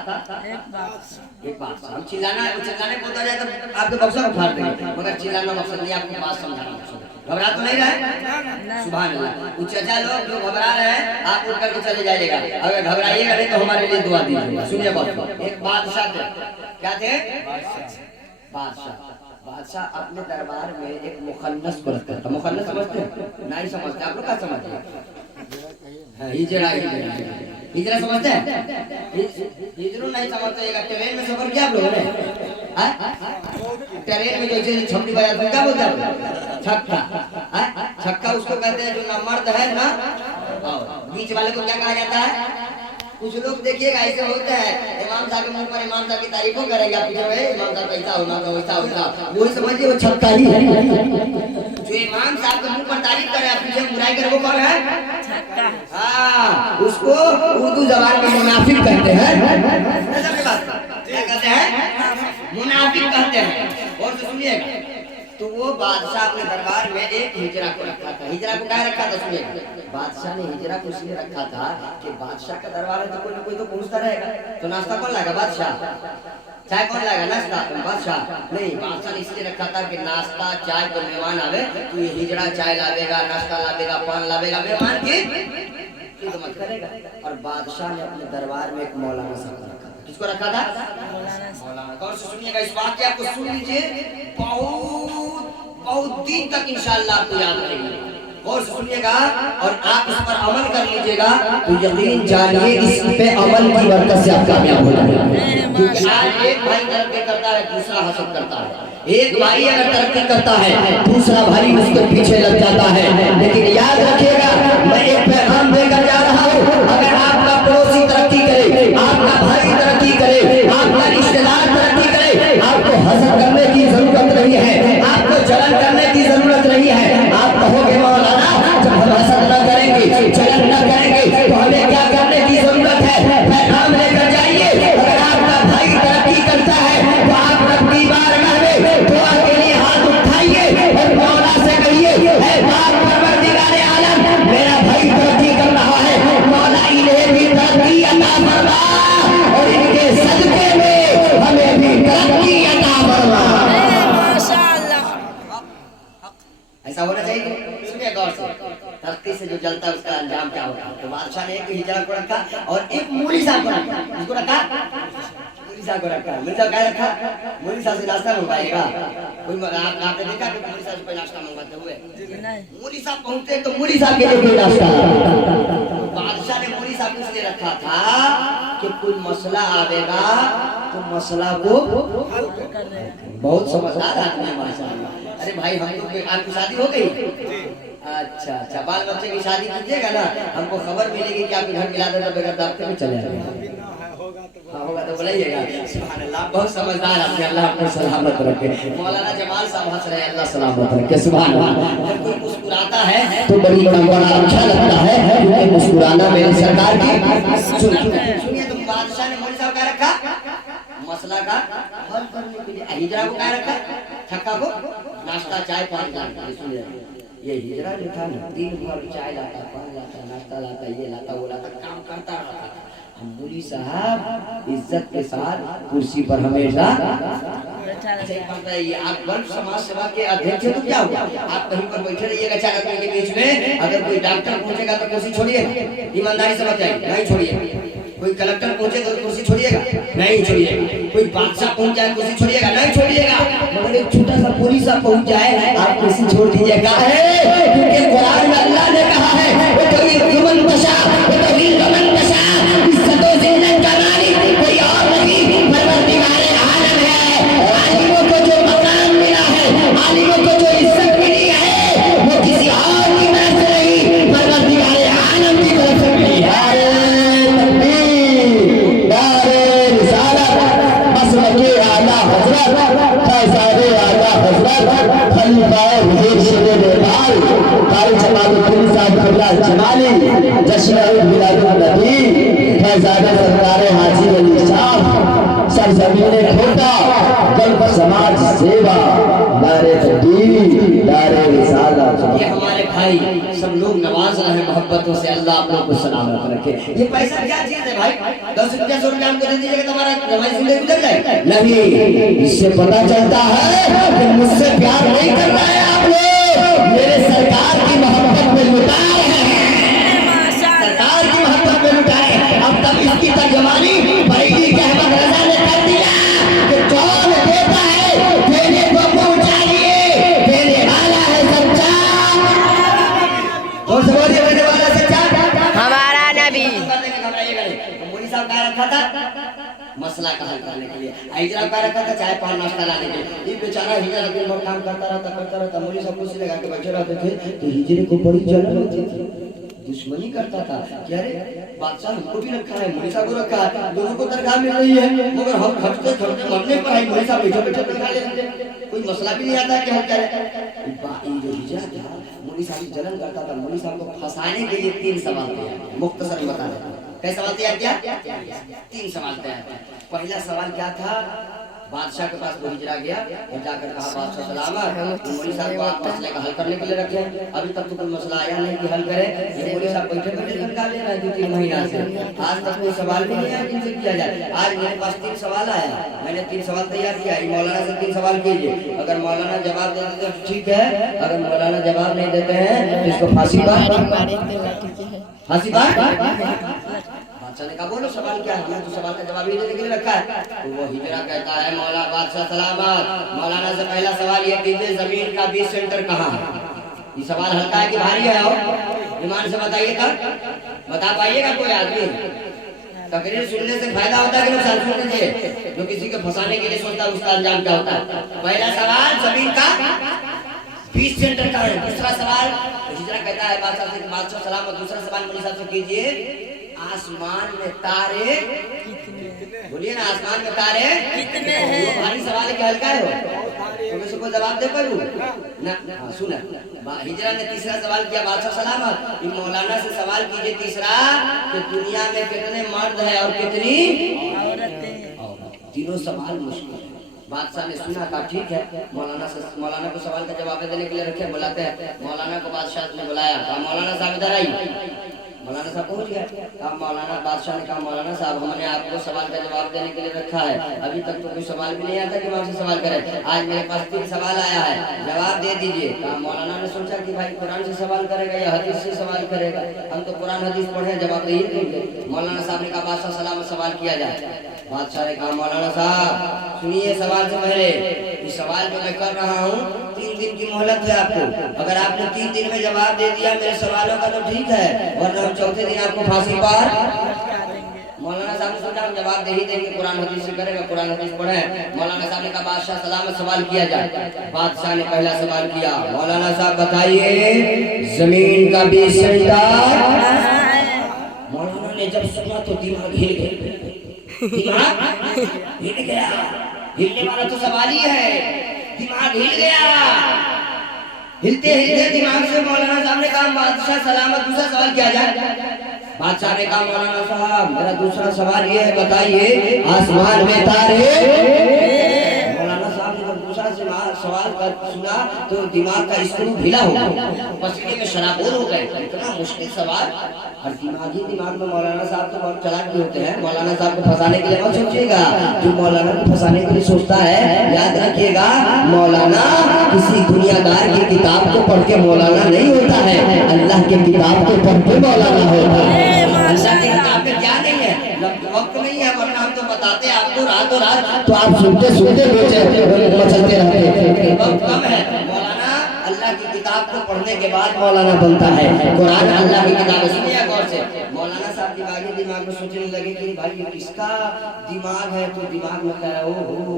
एक बात। हम चिल्लाने को होता जाए तो आपके बक्सा उखाड़ देंगे, मगर चिल्लाना मकसद नहीं, आपको बात समझाना। घबरा तो नहीं रहे? सुभान अल्लाह। कुछ चाचा लोग जो घबरा रहे हैं आप उठ करके चले जाइएगा, अगर घबराइएगा नहीं तो हमारे लिए दुआ दीजिएगा। सुनिए बात, एक बादशाह थे, क्या थे? बादशाह। बादशाह अपने दरबार में एक मुखन्नस को रखता था। मुखन्नस समझते हैं? नहीं समझते आप लोग, क्या समझते हैं? हिजरा, हिजरा समझते हैं? हिजरू नहीं समझते? ट्रेन में सफर किया आप लोगों ने? ट्रेन में जैसे छपड़ी बजाते हैं क्या बोलते हैं? छक्का। छक्का उसको कहते हैं जो ना मर्द है ना बीच वाले को क्या कहा जाता है? कुछ लोग देखिएगा ऐसे होते हैं, इमाम साहब के मुंह पर इमाम साहब की तारीफों करेंगे, आप पीछे इमाम साहब कैसा होना वैसा होता, वही समझिए वो छक्का ही है। जो इमाम साहब के मुंह पर तारीफ करे आप पीछे बुराई करे वो कौन है? छक्का। हाँ, उसको उर्दू जबान में मुनाफिक कहते हैं। क्या कहते हैं? मुनाफिक कहते हैं। और सुनिएगा, तो वो बादशाह अपने दरबार में एक हिजरा को रखा था। हिजरा को क्या रखा था? सुनिए, बादशाह ने हिजरा को इसलिए रखा था कि बादशाह का दरबार है तो कोई ना कोई तो पूछता रहेगा, तो नाश्ता कौन लाएगा? बादशाह। चाय कौन लाएगा? नाश्ता बादशाह। नहीं, बादशाह ने इसलिए रखा था कि नाश्ता चाय पर मेहमान आवे तो ये हिजरा चाय लावेगा, नाश्ता लावेगा, पान लावेगा, मेहमान की खिदमत करेगा। और बादशाह ने अपने दरबार में एक मौलाना साहब रखा। किसको रखा था? मौलाना। कौन से? सुनिएगा इस वाक्य को सुन लीजिए, बहुत दिन तक इंशाअल्लाह आपको याद रहेगी। और सुनिएगा और आप इस पर अमल कर लीजिएगा तो यकीन जानिए इस पे अमल की बरकत से आप कामयाब हो जाएंगे। क्योंकि आज एक भाई तरक्की करता है, दूसरा हसद करता है। एक भाई अगर तरक्की करता है, दूसरा भाई उसके पीछे लग जाता है। लेकिन याद रखिएगा, मैं एक पैगाम देकर जा रहा हूँ, अगर आपका पड़ोसी तरक्की करे, आपका भाई तरक्की करे, आपका रिश्तेदार तरक्की करे, आपको हसद करने की जरूरत नहीं है, आपको जलन करने की जरूरत नहीं है। आप कहोगे मौलाना जब हम हसद न करेंगे, जलन न करेंगे तो हमें क्या करने की जरूरत है? पैगाम लेकर जाइए, अगर आपका भाई तरक्की करता है तो आप रब्बी बारगाह में दुआ के लिए हाथ उठाइए और मौला से कहिए, ऐ पाक परवरदिगार आलम, मेरा भाई तरक्की कर रहा है, मौला इन्हें भी तरक्की अता फरमा और इनके सदके में हमें भी तरक्की अता फरमा। ऐसा होना चाहिए। सुनिए गौर से, तरक्की से जो जलता है उसका अंजाम क्या होगा? तो बादशाह ने एक हिजरा को रखा और एक मूली साहब को रखा। किसको रखा? मूली साहब को रखा। मूली साहब क्या रखा? मूली साहब से नाश्ता मंगवाएगा। कोई आपने देखा कि मूली साहब से नाश्ता मंगवाते हुए? मूली साहब पहुंचते तो मूली साहब के लिए कोई नाश्ता। तो बादशाह ने मूली साहब को इसलिए रखा था कि कोई मसला आवेगा तो मसला को बहुत समझदार आदमी है माशाअल्लाह। अरे भाई हम तो आपकी शादी हो गई? अच्छा अच्छा, बाल बच्चे की शादी कीजिएगा ना, हमको खबर मिलेगी कि आपके घर मिला देगा बगैर दफ्तर में चले जाएंगे। हाँ होगा तो बुलाइएगा। सुभान अल्लाह, बहुत समझदार आदमी, अल्लाह आपको सलामत रखे। मौलाना जमाल साहब हंस रहे हैं, अल्लाह सलामत रखे। सुभान अल्लाह। जब कोई मुस्कुराता है तो बड़ी बड़ा अच्छा लगता है, क्योंकि मुस्कुराना मेरी सरकार की। सुनिए, तो बादशाह ने मौलवी साहब क्या रखा? मसला का हल करने के लिए। हिजरा को क्या रखा? छक्का को नाश्ता चाय पान लाता। सुनिए, ये हिजरा जो था ना, दिन भर चाय लाता, पान लाता, नाश्ता लाता, ये लाता वो लाता, काम करता रहता। मौलवी साहब इज्जत के साथ कुर्सी पर हमेशा ये। आप वर्ग समाज सेवा के अध्यक्ष तो क्या हुआ? आप कहीं पर बैठे रहिएगा चार आदमी के बीच में, अगर कोई डॉक्टर पहुंचेगा तो कुर्सी छोड़िएगा, ईमानदारी से बताइए, नहीं छोड़िएगा। कोई कलेक्टर पहुंचे तो कुर्सी छोड़िएगा, नहीं छोड़िएगा। कोई बादशाह पहुंच जाए कुर्सी छोड़िएगा, नहीं छोड़िएगा। मगर एक छोटा सा पुलिस पहुंच जाए आप कुर्सी छोड़ दीजिएगा। क्योंकि कुरान में अल्लाह ने कहा है, वो तो ये जुमन बशा, वो तो ये जुमन बशा, इज्जतों से न कमानी कोई और नहीं, परवरदिगार आलम है। आलिमों को जो मकाम मिला है, आलिमों को जो इज्जत मिली है, वो किसी और की तरफ से नहीं, परवरदिगार आलम की तरफ से मिली है। समाज सेवा, नारे तकबीर, नारे रिसालत। ये हमारे भाई सब लोग नवाज रहे हैं मोहब्बतों से, अल्लाह आप लोग को सलामत रखे। ये पैसा क्या चीज है भाई? 10 रुपया 100 रुपया हमको दे दीजिएगा तो हमारा हमारी जिंदगी गुजर जाए? नहीं, इससे पता चलता है कि मुझसे प्यार नहीं करता है आप लोग। मेरे सरकार की मोहब्बत में लुटा रहे हैं, सरकार की मोहब्बत में लुटा रहे हैं। अब तक इसकी तर्जमानी बरेली के अहमद रजा ने कर दिया कि कौन देता है देने को मुंह चाहिए, देने वाला है सच्चा। और बोलिए देने वाला सच्चा हमारा नबी। मोदी साहब कहा रखा था मसला का हल करने के लिए, हिजरा का रखा था चाय पान नाश्ता लाने के लिए। ये बेचारा हिजरा दिन भर काम करता रहता। मोदी साहब कुर्सी लगा के बैठे रहते थे तो हिजरे को बड़ी जलन होती थी, दुश्मनी करता था कि अरे बादशाह हमको भी रखा है, मोदी साहब को रखा है, दोनों को तनख्वाह मिल रही है, मगर हम खर्चते खर्चते मरने पर है, मोदी साहब बैठे बैठे तनख्वाह ले रहे हैं, कोई मसला भी नहीं आता कि हल करे। जो हिजरा था मोदी साहब जलन करता था। मोदी साहब को फंसाने के लिए 3 सवाल तैयार, मुख्तसर बता देता हूं। कैसे सवाल तैयार किया? 3 सवाल तैयार किया। पहला सवाल क्या था? बादशाह के पास वो हिजरा गया और जाकर कहा बादशाह सलामत, मोदी साहब को आप मसले का हल करने के लिए रखे, अभी तक तो कोई मसला आया नहीं कि हल करे। ये मोदी साहब बैठे बैठे तनख्वाह ले रहे हैं 2-3 महीना से, आज तक कोई सवाल भी नहीं आया जिनसे किया जाए। आज मेरे पास 3 सवाल आया, मैंने 3 सवाल तैयार किया। मौलाना से 3 सवाल कीजिए, अगर मौलाना जवाब दे देते तो ठीक है, अगर मौलाना जवाब नहीं देते हैं तो इसको फांसी बात। बादशाह ने कहा बोलो सवाल क्या है? हमने तो सवाल का जवाब ही देने के लिए रखा है। तो वो हिजरा कहता है मौला बादशाह सलामत, मौलाना से पहला सवाल ये कीजिए जमीन का 20 सेंटर कहाँ है? ये सवाल हल्का है कि भारी है? और ईमान से बताइएगा, बता पाइएगा कोई आदमी? तकरीर सुनने से फायदा होता है कि नुकसान? सुनने से जो किसी को फंसाने के लिए सोचता है उसका अंजाम क्या होता है? पहला सवाल जमीन का 20 सेंटर कहाँ है? दूसरा सवाल हिजरा कहता है बादशाह से, बादशाह सलामत दूसरा सवाल मोदी साहब से कीजिए आसमान में तारे बोलिए ना, आसमान में तारे कितने हैं? भारी सवाल है कि हल्का है? तो मैं सबको जवाब दे पाऊं ना? सुना हिजरा ने तीसरा सवाल किया बादशाह सलामत, मौलाना से सवाल कीजिए तीसरा कि दुनिया में कितने मर्द है और कितनी औरतें। तीनों सवाल मुश्किल है। बादशाह ने सुना, कहा ठीक है, मौलाना को सवाल का जवाब देने के लिए रखे। बुलाते हैं मौलाना को, बादशाह ने बुलाया, कहा मौलाना साहब इधर आइए। मौलाना साहब पहुंच गया। अब मौलाना बादशाह ने कहा मौलाना साहब हमने आपको सवाल का जवाब देने के लिए रखा है, अभी तक तो कोई सवाल भी नहीं आता कि हम आपसे सवाल करें, आज मेरे पास 3 सवाल आया है, जवाब दे दीजिए। कहा मौलाना ने सोचा कि भाई कुरान से सवाल करेगा या हदीस से सवाल करेगा, हम तो कुरान हदीस पढ़े, जवाब दे देंगे। मौलाना साहब ने कहा बादशाह सलामत सवाल किया जाए। बादशाह ने कहा मौलाना साहब सुनिए, सवाल से पहले इस सवाल जो मैं कर रहा हूँ 3 दिन की मोहलत है आपको, अगर आपने 3 दिन में जवाब दे दिया मेरे सवालों का तो ठीक है, वरना हम चौथे दिन आपको फांसी पर। मौलाना साहब ने सोचा हम जवाब दे ही देंगे, कुरान हदीस से करेगा, कुरान हदीस पढ़े। मौलाना साहब ने कहा बादशाह सलामत सवाल किया जाए। बादशाह ने पहला सवाल किया, मौलाना साहब बताइए जमीन का 20 सेंटर। मौलाना ने जब सुना तो दिमाग हिल गया, दिमाग हिल गया, हिलने वाला तो सवाल ही है, दिमाग हिल गया। हिलते हिलते दिमाग से मौलाना साहब ने कहा बादशाह सलामत दूसरा सवाल किया जाए। बादशाह ने कहा मौलाना साहब मेरा दूसरा सवाल ये है, बताइए आसमान में तारे। मौलाना साहब ने जब दूसरा सवाल का सुना तो दिमाग का स्क्रू ढीला हो गया, पसीने में शराबोर हो गए। इतना मुश्किल सवाल, और दिमाग में मौलाना साहब तो बहुत चालाक भी होते हैं। मौलाना साहब को फंसाने के लिए मत सोचिएगा, जो मौलाना को फंसाने के लिए सोचता है याद रखिएगा मौलाना किसी दुनियादार की किताब को पढ़ के मौलाना नहीं होता है, अल्लाह की किताब को पढ़ के मौलाना होता है। अल्लाह की किताब में क्या नहीं है, वक्त नहीं है, वरना हम तो बताते आपको रातों रात, तो आप सुनते सुनते मचलते रहते। वक्त कम है, मौलाना अल्लाह की किताब को पढ़ने के बाद मौलाना बनता है। कुरान अल्लाह की किताब है। सुनिए गौर से, मौलाना साहब दिमाग में सोचने लगे कि भाई ये किसका दिमाग है, तो दिमाग में कह रहा ओहो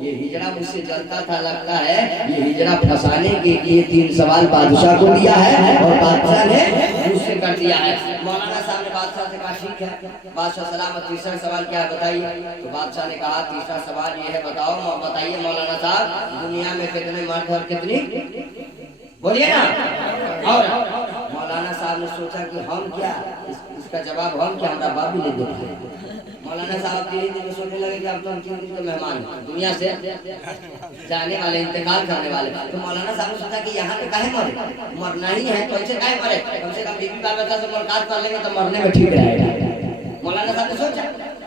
ये हिजरा मुझसे जलता था, लगता है ये हिजरा फंसाने के लिए 3 सवाल बादशाह को दिया है और बादशाह ने मुझसे कर दिया है। मौलाना साहब ने बादशाह से कहा ठीक है बादशाह सलामत तीसरा सवाल क्या है बताइए। तो बादशाह ने कहा तीसरा सवाल ये है, बताओ बताइए मौलाना साहब दुनिया में कितने मर्द और कितनी, बोलिए ना। और मौलाना साहब ने सोचा कि हम क्या, इसका जवाब हम क्या, हमारा बाप भी नहीं देता। मौलाना साहब धीरे धीरे सोचने लगे कि अब तो हम 3 दिन के मेहमान दुनिया से जाने वाले, इंतकाल करने वाले। तो मौलाना साहब ने सोचा कि यहाँ पे काहे मरे, मरना ही है तो ऐसे काहे मरे, कम से कम बीवी बाल बच्चा से मुलाकात कर लेंगे तो मरने में ठीक रहेगा। मौलाना साहब ने सोचा,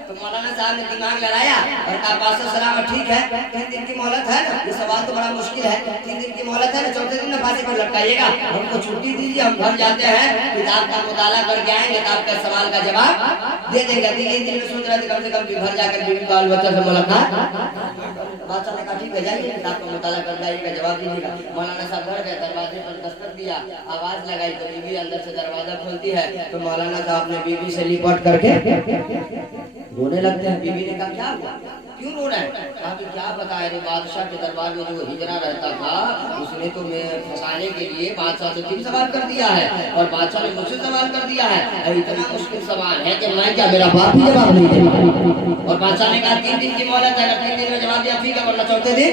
तो मौलाना साहब ने दिमाग लड़ाया और कहा बादशाह सलामत ठीक है, 3 दिन की मोहलत है ना, ये सवाल तो बड़ा मुश्किल है, 3 दिन की मोहलत है ना, चौथे दिन फांसी पर लटकाइएगा, हमको छुट्टी दीजिए, हम घर जाते हैं, किताब का मुताला करके आएंगे तो आपका सवाल का जवाब दे देंगे। 3 दिन में सोच रहे थे कम से कम घर जाकर बीवी बाल बच्चा से मुलाकात। बादशाह ने कहा ठीक है जाइए, किताब का मुताला कर जाइएगा, जवाब दीजिएगा। मौलाना साहब घर गए, दरवाजे पर दस्तक दिया, आवाज लगाई तो बीवी अंदर से दरवाजा खोलती है तो मौलाना साहब ने बीवी से लिपट करके रोने लगते हैं। बीवी ने कहा क्या हुआ, क्यों रो रहे हैं? कहा कि क्या बताए रे, बादशाह के दरबार में जो हिजरा रहता था उसने तो मैं फंसाने के लिए बादशाह से 3 सवाल कर दिया है और बादशाह ने मुझसे सवाल कर दिया है, और इतना मुश्किल सवाल है कि मैं क्या, मेरा बाप ही जवाब नहीं देगा। और बादशाह ने कहा 3 दिन की मोहलत है, अगर 3 दिन में जवाब दिया ठीक है, वरना चौथे दिन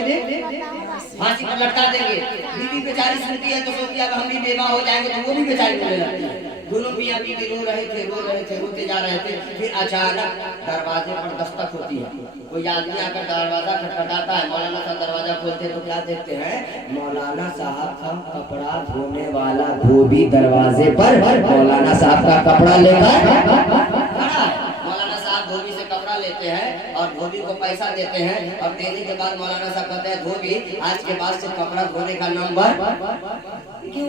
फांसी पर लटका देंगे। बीवी बेचारी सुनती है तो सोचती है हम भी बेवा हो जाएंगे, तो वो भी बेचारी रोने लगती है। दोनों मियां बीवी रो रहे थे, रोते जा रहे थे। फिर अचानक दरवाजे पर दस्तक होती है, कोई आदमी आकर दरवाजा खटखटाता है। मौलाना साहब दरवाजा खोलते तो क्या देखते हैं, मौलाना साहब का कपड़ा धोने वाला धोबी दरवाजे पर मौलाना साहब का कपड़ा लेकर खड़ा है। मौलाना साहब धोबी से कपड़ा लेते हैं और धोबी को पैसा देते हैं, और देने के बाद मौलाना साहब कहते हैं धोबी आज के बाद से कपड़ा धोने का नंबर क्यों,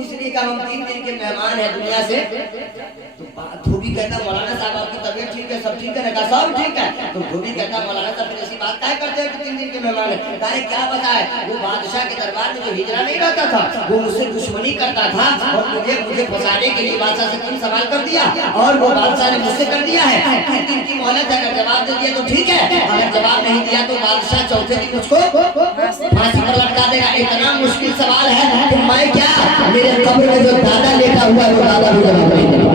इसलिए का हम 3 दिन के मेहमान है दुनिया से। तो धोबी कहता मौलाना साहब आपकी तबीयत ठीक है, सब ठीक है ना? सब ठीक है। तो धोबी कहता मौलाना साहब फिर ऐसी बात क्या करते हैं कि 3 दिन के मेहमान है? कहे क्या बताए, वो बादशाह के दरबार में जो हिजरा नहीं रहता था वो मुझसे दुश्मनी करता था और मुझे फंसाने के लिए बादशाह से 3 सवाल कर दिया और वो बादशाह ने मुझसे कर दिया है। 3 दिन की मोहलत है, अगर जवाब दे दिया तो ठीक है, अगर जवाब नहीं दिया तो बादशाह चौथे दिन उसको फांसी पर लटका देगा। इतना मुश्किल सवाल है कि मैं क्या, मेरे कब्र में जो दादा लेटा हुआ है वो दादा भी जवाब नहीं देगा।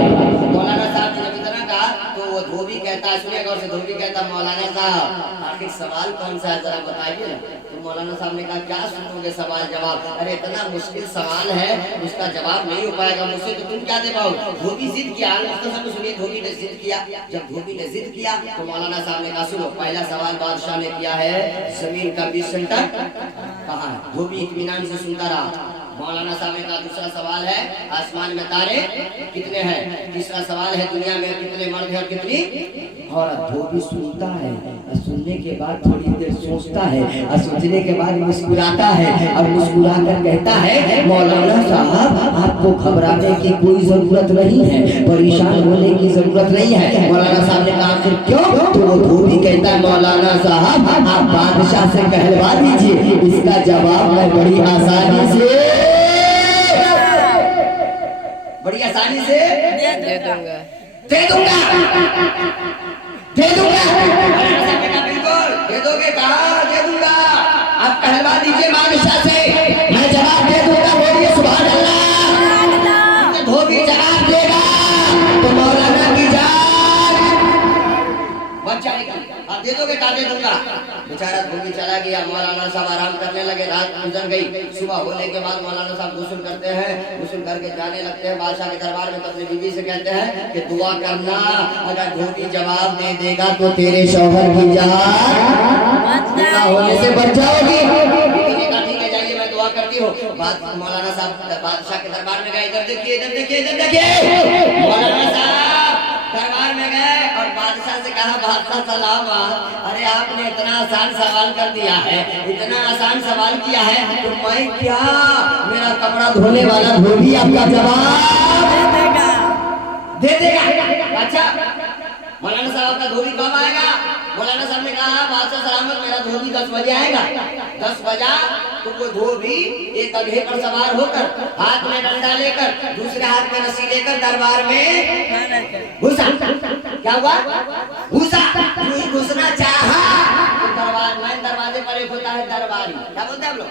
मौलाना साहब ने जब इतना कहा तो वो धोबी कहता है, सुनिए गौर से, धोबी कहता मौलाना साहब आखिर सवाल कौन सा है जरा बताइए ना। तो मौलाना साहब ने कहा क्या सुनोगे सवाल जवाब, अरे इतना मुश्किल सवाल है उसका जवाब नहीं हो पाएगा मुझसे, तो तुम क्या दे पाओ। धोबी जिद किया, सुनिए धोबी ने जिद किया। जब धोबी ने जिद किया तो मौलाना साहब ने कहा सुनो, पहला सवाल बादशाह ने किया है जमीन का 20 सेंटर कहाँ है। धोबी इत्मीनान से सुनता रहा। मौलाना साहब ने कहा दूसरा सवाल है आसमान में तारे कितने हैं। तीसरा सवाल है दुनिया में कितने मर्द हैं और कितनी औरत। धोबी सुनता है और सुनने के बाद थोड़ी देर सोचता है और सोचने के बाद मुस्कुराता है और मुस्कुरा कर कहता है मौलाना साहब आपको घबराने की कोई जरूरत नहीं है, परेशान होने की जरूरत नहीं है। मौलाना साहब ने कहा फिर क्यों? तो वो धोबी कहता है मौलाना साहब आप बादशाह से कहलवा दीजिए, इसका जवाब मैं बड़ी आसानी से दे दूंगा। बिल्कुल दे दोगे, कहा दे दूंगा। आप कहलवा दीजिए बादशाह से, मैं जवाब दे दूंगा। बोलिए सुभान अल्लाह। धोबी जवाब देगा तो मौलाना की जान बच जाएगी। आप दे दोगे, कहा दे दूंगा। बेचारा धोबी चला गया। मौलाना साहब आराम करने लगे, रात गुजर गई। सुबह होने के बाद मौलाना साहब गुस्ल करते हैं, गुस्ल करके जाने लगते हैं बादशाह के दरबार में। तो अपनी बीवी से कहते हैं कि दुआ करना, अगर धोबी जवाब दे देगा तो तेरे शौहर की जान होने से बच जाओगी। बीवी ने कहा ठीक है जाइए, मैं दुआ करती हूँ। मौलाना साहब बादशाह के दरबार में गए, इधर देखिए इधर देखिए इधर देखिए। मौलाना साहब दरबार में गए और बादशाह से कहा बादशाह सलाम, अरे आपने इतना आसान सवाल कर दिया है, इतना आसान सवाल किया है, तो मैं क्या, मेरा कपड़ा धोने वाला धोबी आपका जवाब दे देगा। अच्छा मौलाना साहब का धोबी कब आएगा? मौलाना साहब ने कहा बादशाह सलामत मेरा धोबी 10 बजे आएगा। 10 बजा तो वो धोबी एक गधे पर सवार होकर हाथ में डंडा लेकर दूसरे हाथ में रस्सी लेकर दरबार में घुसा। क्या हुआ? घुसा। घुसना चाहा तो दरवाजे पर एक होता है दरबारी, क्या बोलते हैं हम लोग?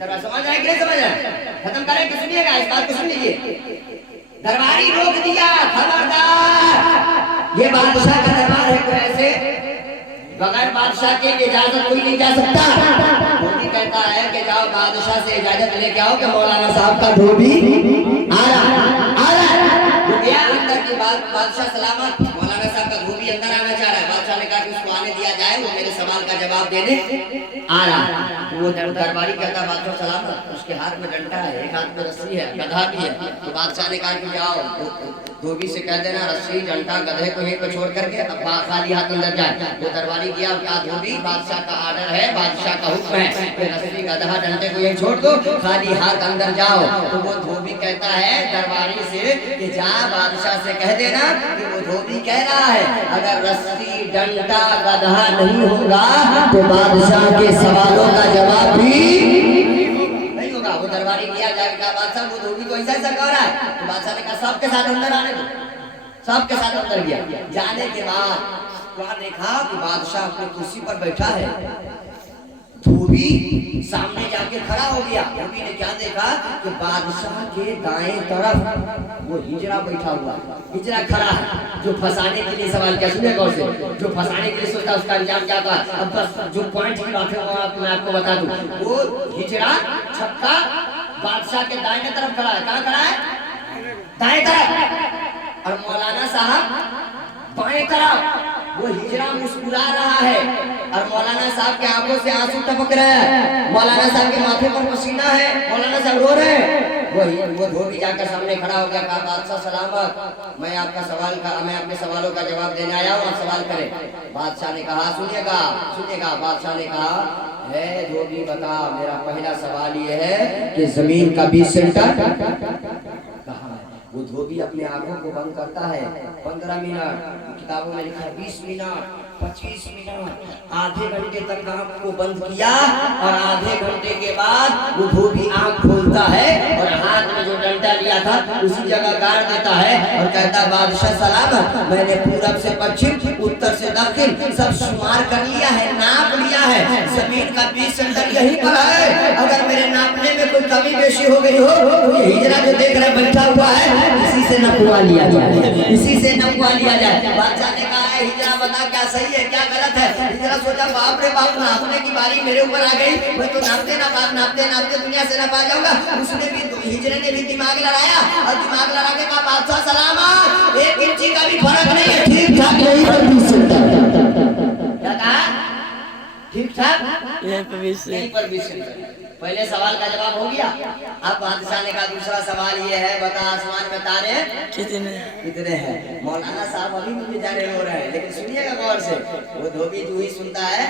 दरबार समझ आए कि नहीं समझ आए? खत्म करें कि सुनिएगा, इस बात को सुन लीजिए। दरबारी रोक दिया, खबरदार ये बादशाह का दरबार है, कोई ऐसे बगैर बादशाह के इजाजत कोई नहीं जा सकता। धोबी कहता है कि जाओ बादशाह से इजाजत लेके आओ कि मौलाना साहब का धोबी आ रहा। गया अंदर की बात, बादशाह सलामत, मौलाना साहब का धोबी अंदर आना चाह रहा है। बादशाह ने कहा कि उसको आने दिया जाए, वो मेरे सवाल का जवाब देने आ रहा। वो दरबारी कहता बादशाह सलामत, उसके उसके हाथ में डंडा है, एक हाथ में रस्सी है, गधा भी है। तो बादशाह ने कहा कि जाओ धोबी से कह देना रस्सी डंडा गधे को यहीं पर छोड़ करके अब खाली हाथ अंदर जाए। वो दरबारी किया, कहा धोबी बादशाह का आर्डर है, बादशाह का हुक्म है कि रस्सी गधा डंडे को यहीं छोड़ दो, खाली हाथ अंदर जाओ। तो वो धोबी कहता है दरबारी से कि जा बादशाह से कह देना कि वो धोबी कह रहा है अगर रस्सी डंडा गधा नहीं होगा तो बादशाह के सवालों का जवाब भी नहीं होगा। वो दरबारी किया जाएगा, बादशाह वो धोबी को ऐसा ऐसा कह रहा है। तो बादशाह ने कहा सबके साथ अंदर आने दो, सबके साथ अंदर गया। जाने के बाद वहां देखा कि बादशाह अपनी कुर्सी पर बैठा है, धोबी सामने जाके खड़ा हो गया। धोबी ने क्या देखा कि बादशाह के दाएं तरफ वो हिजड़ा बैठा हुआ, हिजड़ा खड़ा है जो फंसाने के लिए सवाल किया। सुनिए गौर से, जो फंसाने के लिए सोचता उसका अंजाम क्या था। अब बस जो पॉइंट की बात है वो मैं आपको बता दूं। वो हिजड़ा छक्का बादशाह के दाएं तरफ खड़ा है। कहाँ खड़ा है? दाएं तरफ। और मौलाना साहब बाएं तरफ। वो हिजड़ा मुस्कुरा रहा है और मौलाना साहब के आंखों से आंसू टपक रहे हैं। मौलाना साहब के माथे पर पसीना है, मौलाना साहब रो रहे हैं। वो धोबी जाकर सामने खड़ा हो गया, कहा बादशाह सलामत, मैं आपका सवाल का मैं अपने सवालों का जवाब देने आया हूँ, आप सवाल करें। बादशाह ने कहा सुनिएगा सुनिएगा। बादशाह ने कहा है धोबी बता, मेरा पहला सवाल ये है कि जमीन का 20 सेंटर कहाँ है। वो धोबी अपने आंखों को बंद करता है। 15 मिनट, किताबों में लिखा है 20 मिनट, 25 मिनट, आधे घंटे तक आंख को बंद किया और आधे घंटे के बाद वो धोबी आंख खोलता है और हाथ में जो डंडा लिया था उसी जगह गाड़ देता है और कहता बादशाह सलामत, मैंने पूरब से पश्चिम उत्तर से दक्षिण सब शुमार कर लिया है, नाप लिया है, जमीन का 20 सेंटर यही पर है। अगर मेरे नापने में कोई कमी बेशी हो गई हो तो ये हिजड़ा जो देख रहे बैठा हुआ है इसी से नपवा लिया जाए, इसी से नपवा लिया जाए। बादशाह ने कहा है हिजड़ा बता क्या सही है क्या गलत है। हिजड़ा सोचा बाप रे बाप, नापने की बारी मेरे ऊपर आ गई, मैं तो नापते नापते दुनिया से नपा जाऊंगा। उसने भी हिजड़े ने भी दिमाग लड़ाया और दिमाग लड़ा के कहा बादशाह सलामत, 1 इंची का भी फर्क नहीं है, ठीक ठाक यही पर 20 सेंटर। क्या कहा? ठीक ठाक यही पर 20 सेंटर। पहले सवाल का जवाब हो गया। अब बादशाह ने कहा दूसरा सवाल ये है बता आसमान में तारे कितने हैं। मौलाना साहब अभी भी बेचारे रो रहे हैं, लेकिन सुनिएगा गौर से। वो धोबी जो ही सुनता है,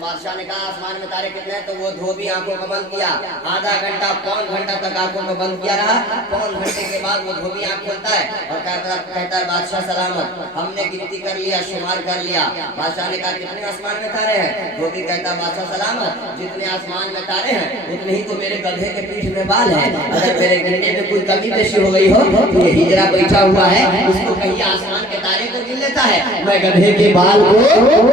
बादशाह ने कहा आसमान में तारे कितने हैं, तो वो धोबी आंखों को बंद किया। आधा घंटा पौन घंटा तक आंखों को बंद किया रहा। पौन घंटे के बाद वो धोबी आंख खोलता है और कहता है बादशाह सलामत, हमने गिनती कर लिया, शुमार कर लिया। बादशाह ने कहा कितने आसमान में तारे हैं। धोबी कहता बादशाह सलामत, जितने आसमान में तारे हैं उतने ही तो मेरे गधे के पीठ में बाल है। अगर मेरे गिनने में कोई कमी पेशी हो गई हो तो ये हिजड़ा बैठा हुआ है, उसको कहीं आसमान के तारे को गिन लेता है, मैं गधे के बाल को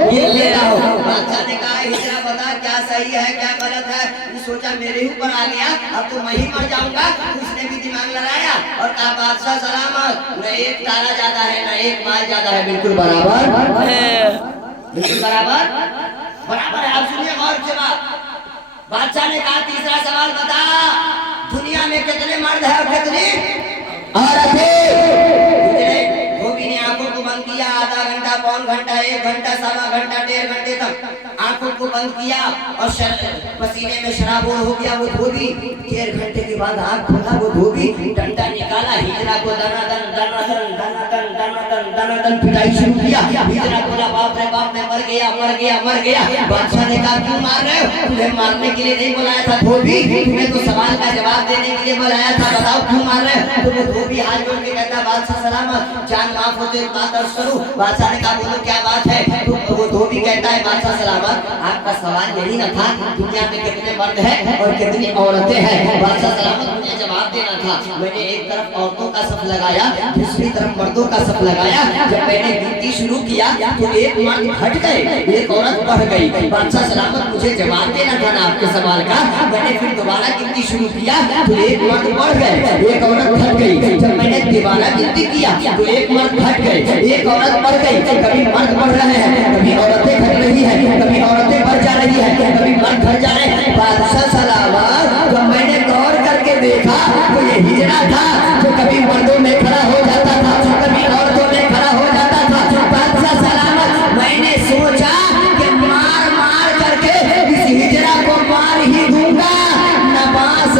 गिन ले रहा हूँ। बादशाह ने कहा हिजड़ा बता क्या सही है क्या गलत है। सोचा मेरे ऊपर आ गया, अब तो मैं ही मर जाऊंगा। उसने भी दिमाग लगाया और कहा बादशाह सलामत, न एक तारा ज्यादा है न एक माल ज्यादा है, बिल्कुल बराबर है, बिल्कुल बराबर है। आप सुनिए गौर से बात। बादशाह ने कहा तीसरा सवाल बता, दुनिया में कितने मर्द है और कितनी औरतें। धोबी ने आंखों को बंद किया। आधा घंटा पौन घंटा 1 घंटा 1.25 घंटा 1.5 घंटे तक आंखों को बंद किया और पसीने में शराबोर हो गया। वो धोबी 1.5 घंटे के बाद आंख खोला। वो धोबी डंडा निकाला, हिजड़ा को दनादन पिटाई शुरू किया। हिजड़ा बोला बाप रे बाप, मैं मर गया। बादशाह ने कहा क्यों मार रहे हो, तुम्हें मारने के लिए नहीं बुलाया था धोबी, तुम्हें तो सवाल का जवाब देने के लिए बुलाया था, बताओ क्यों मार रहे हो। तो वो धोबी हाथ जोड़ के कहता बादशाह सलामत, जान माफ हो तो एक बात अर्ज करूं। बादशाह ने कहा बोलो क्या बात है। तो वो धोबी कहता है बादशाह सलामत, आपका सवाल यही न था दुनिया में कितने मर्द हैं और कितनी औरतें हैं। बादशाह सलामत मुझे जवाब देना था। मैंने एक तरफ औरतों का सफ लगाया, दूसरी तरफ मर्दों का सफ लगाया। जब मैंने गिनती शुरू किया तो एक मर्द घट गए, एक औरत बढ़ गई। बादशाह सलामत मुझे जवाब देना था ना आपके सवाल का। मैंने फिर दोबारा गिनती शुरू किया तो एक मर्द बढ़ गए, एक औरत घट गई। जब मैंने दोबारा गिनती किया तो एक मर्द घट गए, एक औरत बढ़ गई। कभी मर्द बढ़ रहे हैं, कभी औरतें घट रही है, कभी औरतें बढ़ जा रही है, कभी मर्द घट जा रहे हैं। बादशाह सलामत जब मैंने गौर करके देखा तो ये हिजड़ा था जो कभी मर्दों में खड़ा हो जाता था, कभी औरतों में खड़ा हो जाता था। बादशाह सलामत मैंने सोचा कि मार करके इस हिजड़ा को मार ही दूंगा, न बांस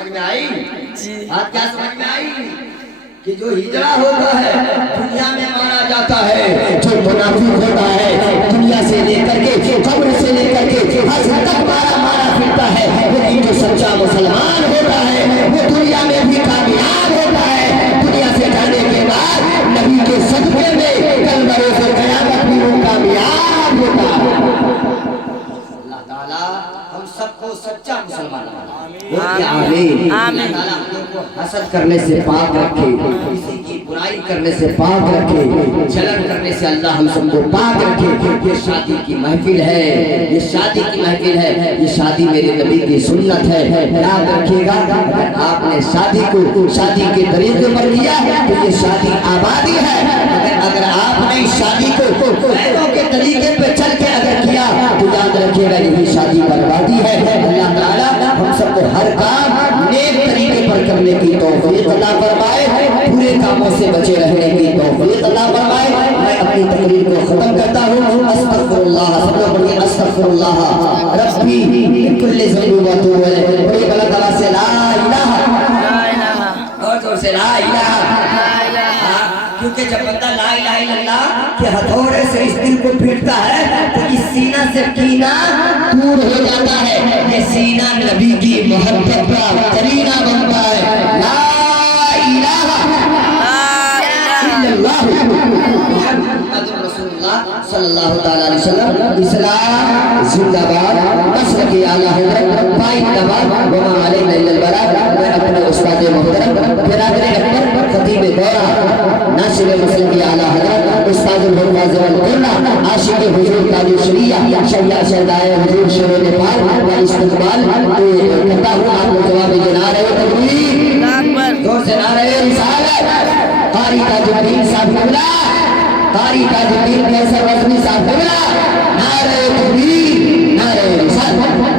समझ में आई? बात क्या समझ में आई? कि जो हिजड़ा होता है दुनिया में मारा जाता है, जो मुनाफिक होता है दुनिया से लेकर के कब्र से लेकर के हर तक मारा फिरता है, लेकिन जो सच्चा मुसलमान होता है वो दुनिया में भी कामयाब होता है। दुनिया से जाने के बाद नबी के सदक़े में कल बरोज़ क़यामत भी वो कामयाब होता है। अल्लाह ताला हम सबको सच्चा मुसलमान बनाए। आमीन। आमीन। ताला हम लोग को हसद करने से पाक रखे, किसी की बुराई करने से पाक रखे, जलन करने से अल्लाह हम सबको पाक रखे। ये शादी की महफिल है, ये शादी की महफिल है, ये शादी मेरे नबी की सुन्नत है। याद रखिएगा, अगर आपने शादी को शादी के तरीके पर किया तो ये शादी आबादी है। अगर आपने इस शादी को पैरों के तरीके पर चल के अगर किया तो याद रखिएगा यही शादी बर्बादी है। अल्लाह ताला हम सबको हर काम नेक तरीके पर करने की तौफीक अता फरमाए, बुरे कामों से बचे रहने की तौफीक अता फरमाए। मैं अपनी तकरीर को खत्म करता हूँ। अस्तगफिरुल्लाह, सब लोग बोलिए अस्तगफिरुल्लाह रब्बी मिन कुल्ली ज़ंबिन व अतूबु इलैह। बोलिए गलत आवाज़ से ला इलाहा, और जोर से ला इलाहा। क्योंकि जब बंदा ला इलाहा इल्लल्लाह के हथौड़े से इस दिल को पीटता है तो इस सीना से कीना दूर हो जाता है। ये सीना नबी की मोहब्बत का करीना बनता है। ला इलाहा इल्लल्लाह मुहम्मदुर रसूलुल्लाह सल्लल्लाहु तआला अलैहि वसल्लम। इस्लाम जिंदाबाद, नस्ल की आला हज़रत पाइंदाबाद, वमा अलैना इल्लल बलाग। मैं अपने उस्ताद मोहतरम बिरादर अकबर खतीब दौरा नासिर मुस्लिम की आला हज़रत उस्तादुल हुर्मत ज़वल आशिक हुजूर ताजु शरिया शरिया शहदाए हुजूर शेर नेपाल का इस्तकबाल करता हूँ। आप लोग जवाब देना रहे हो, तकबीर जोर से नारे रिसालत। कारी ताजुद्दीन साहब कारी ताजुद्दीन कैसर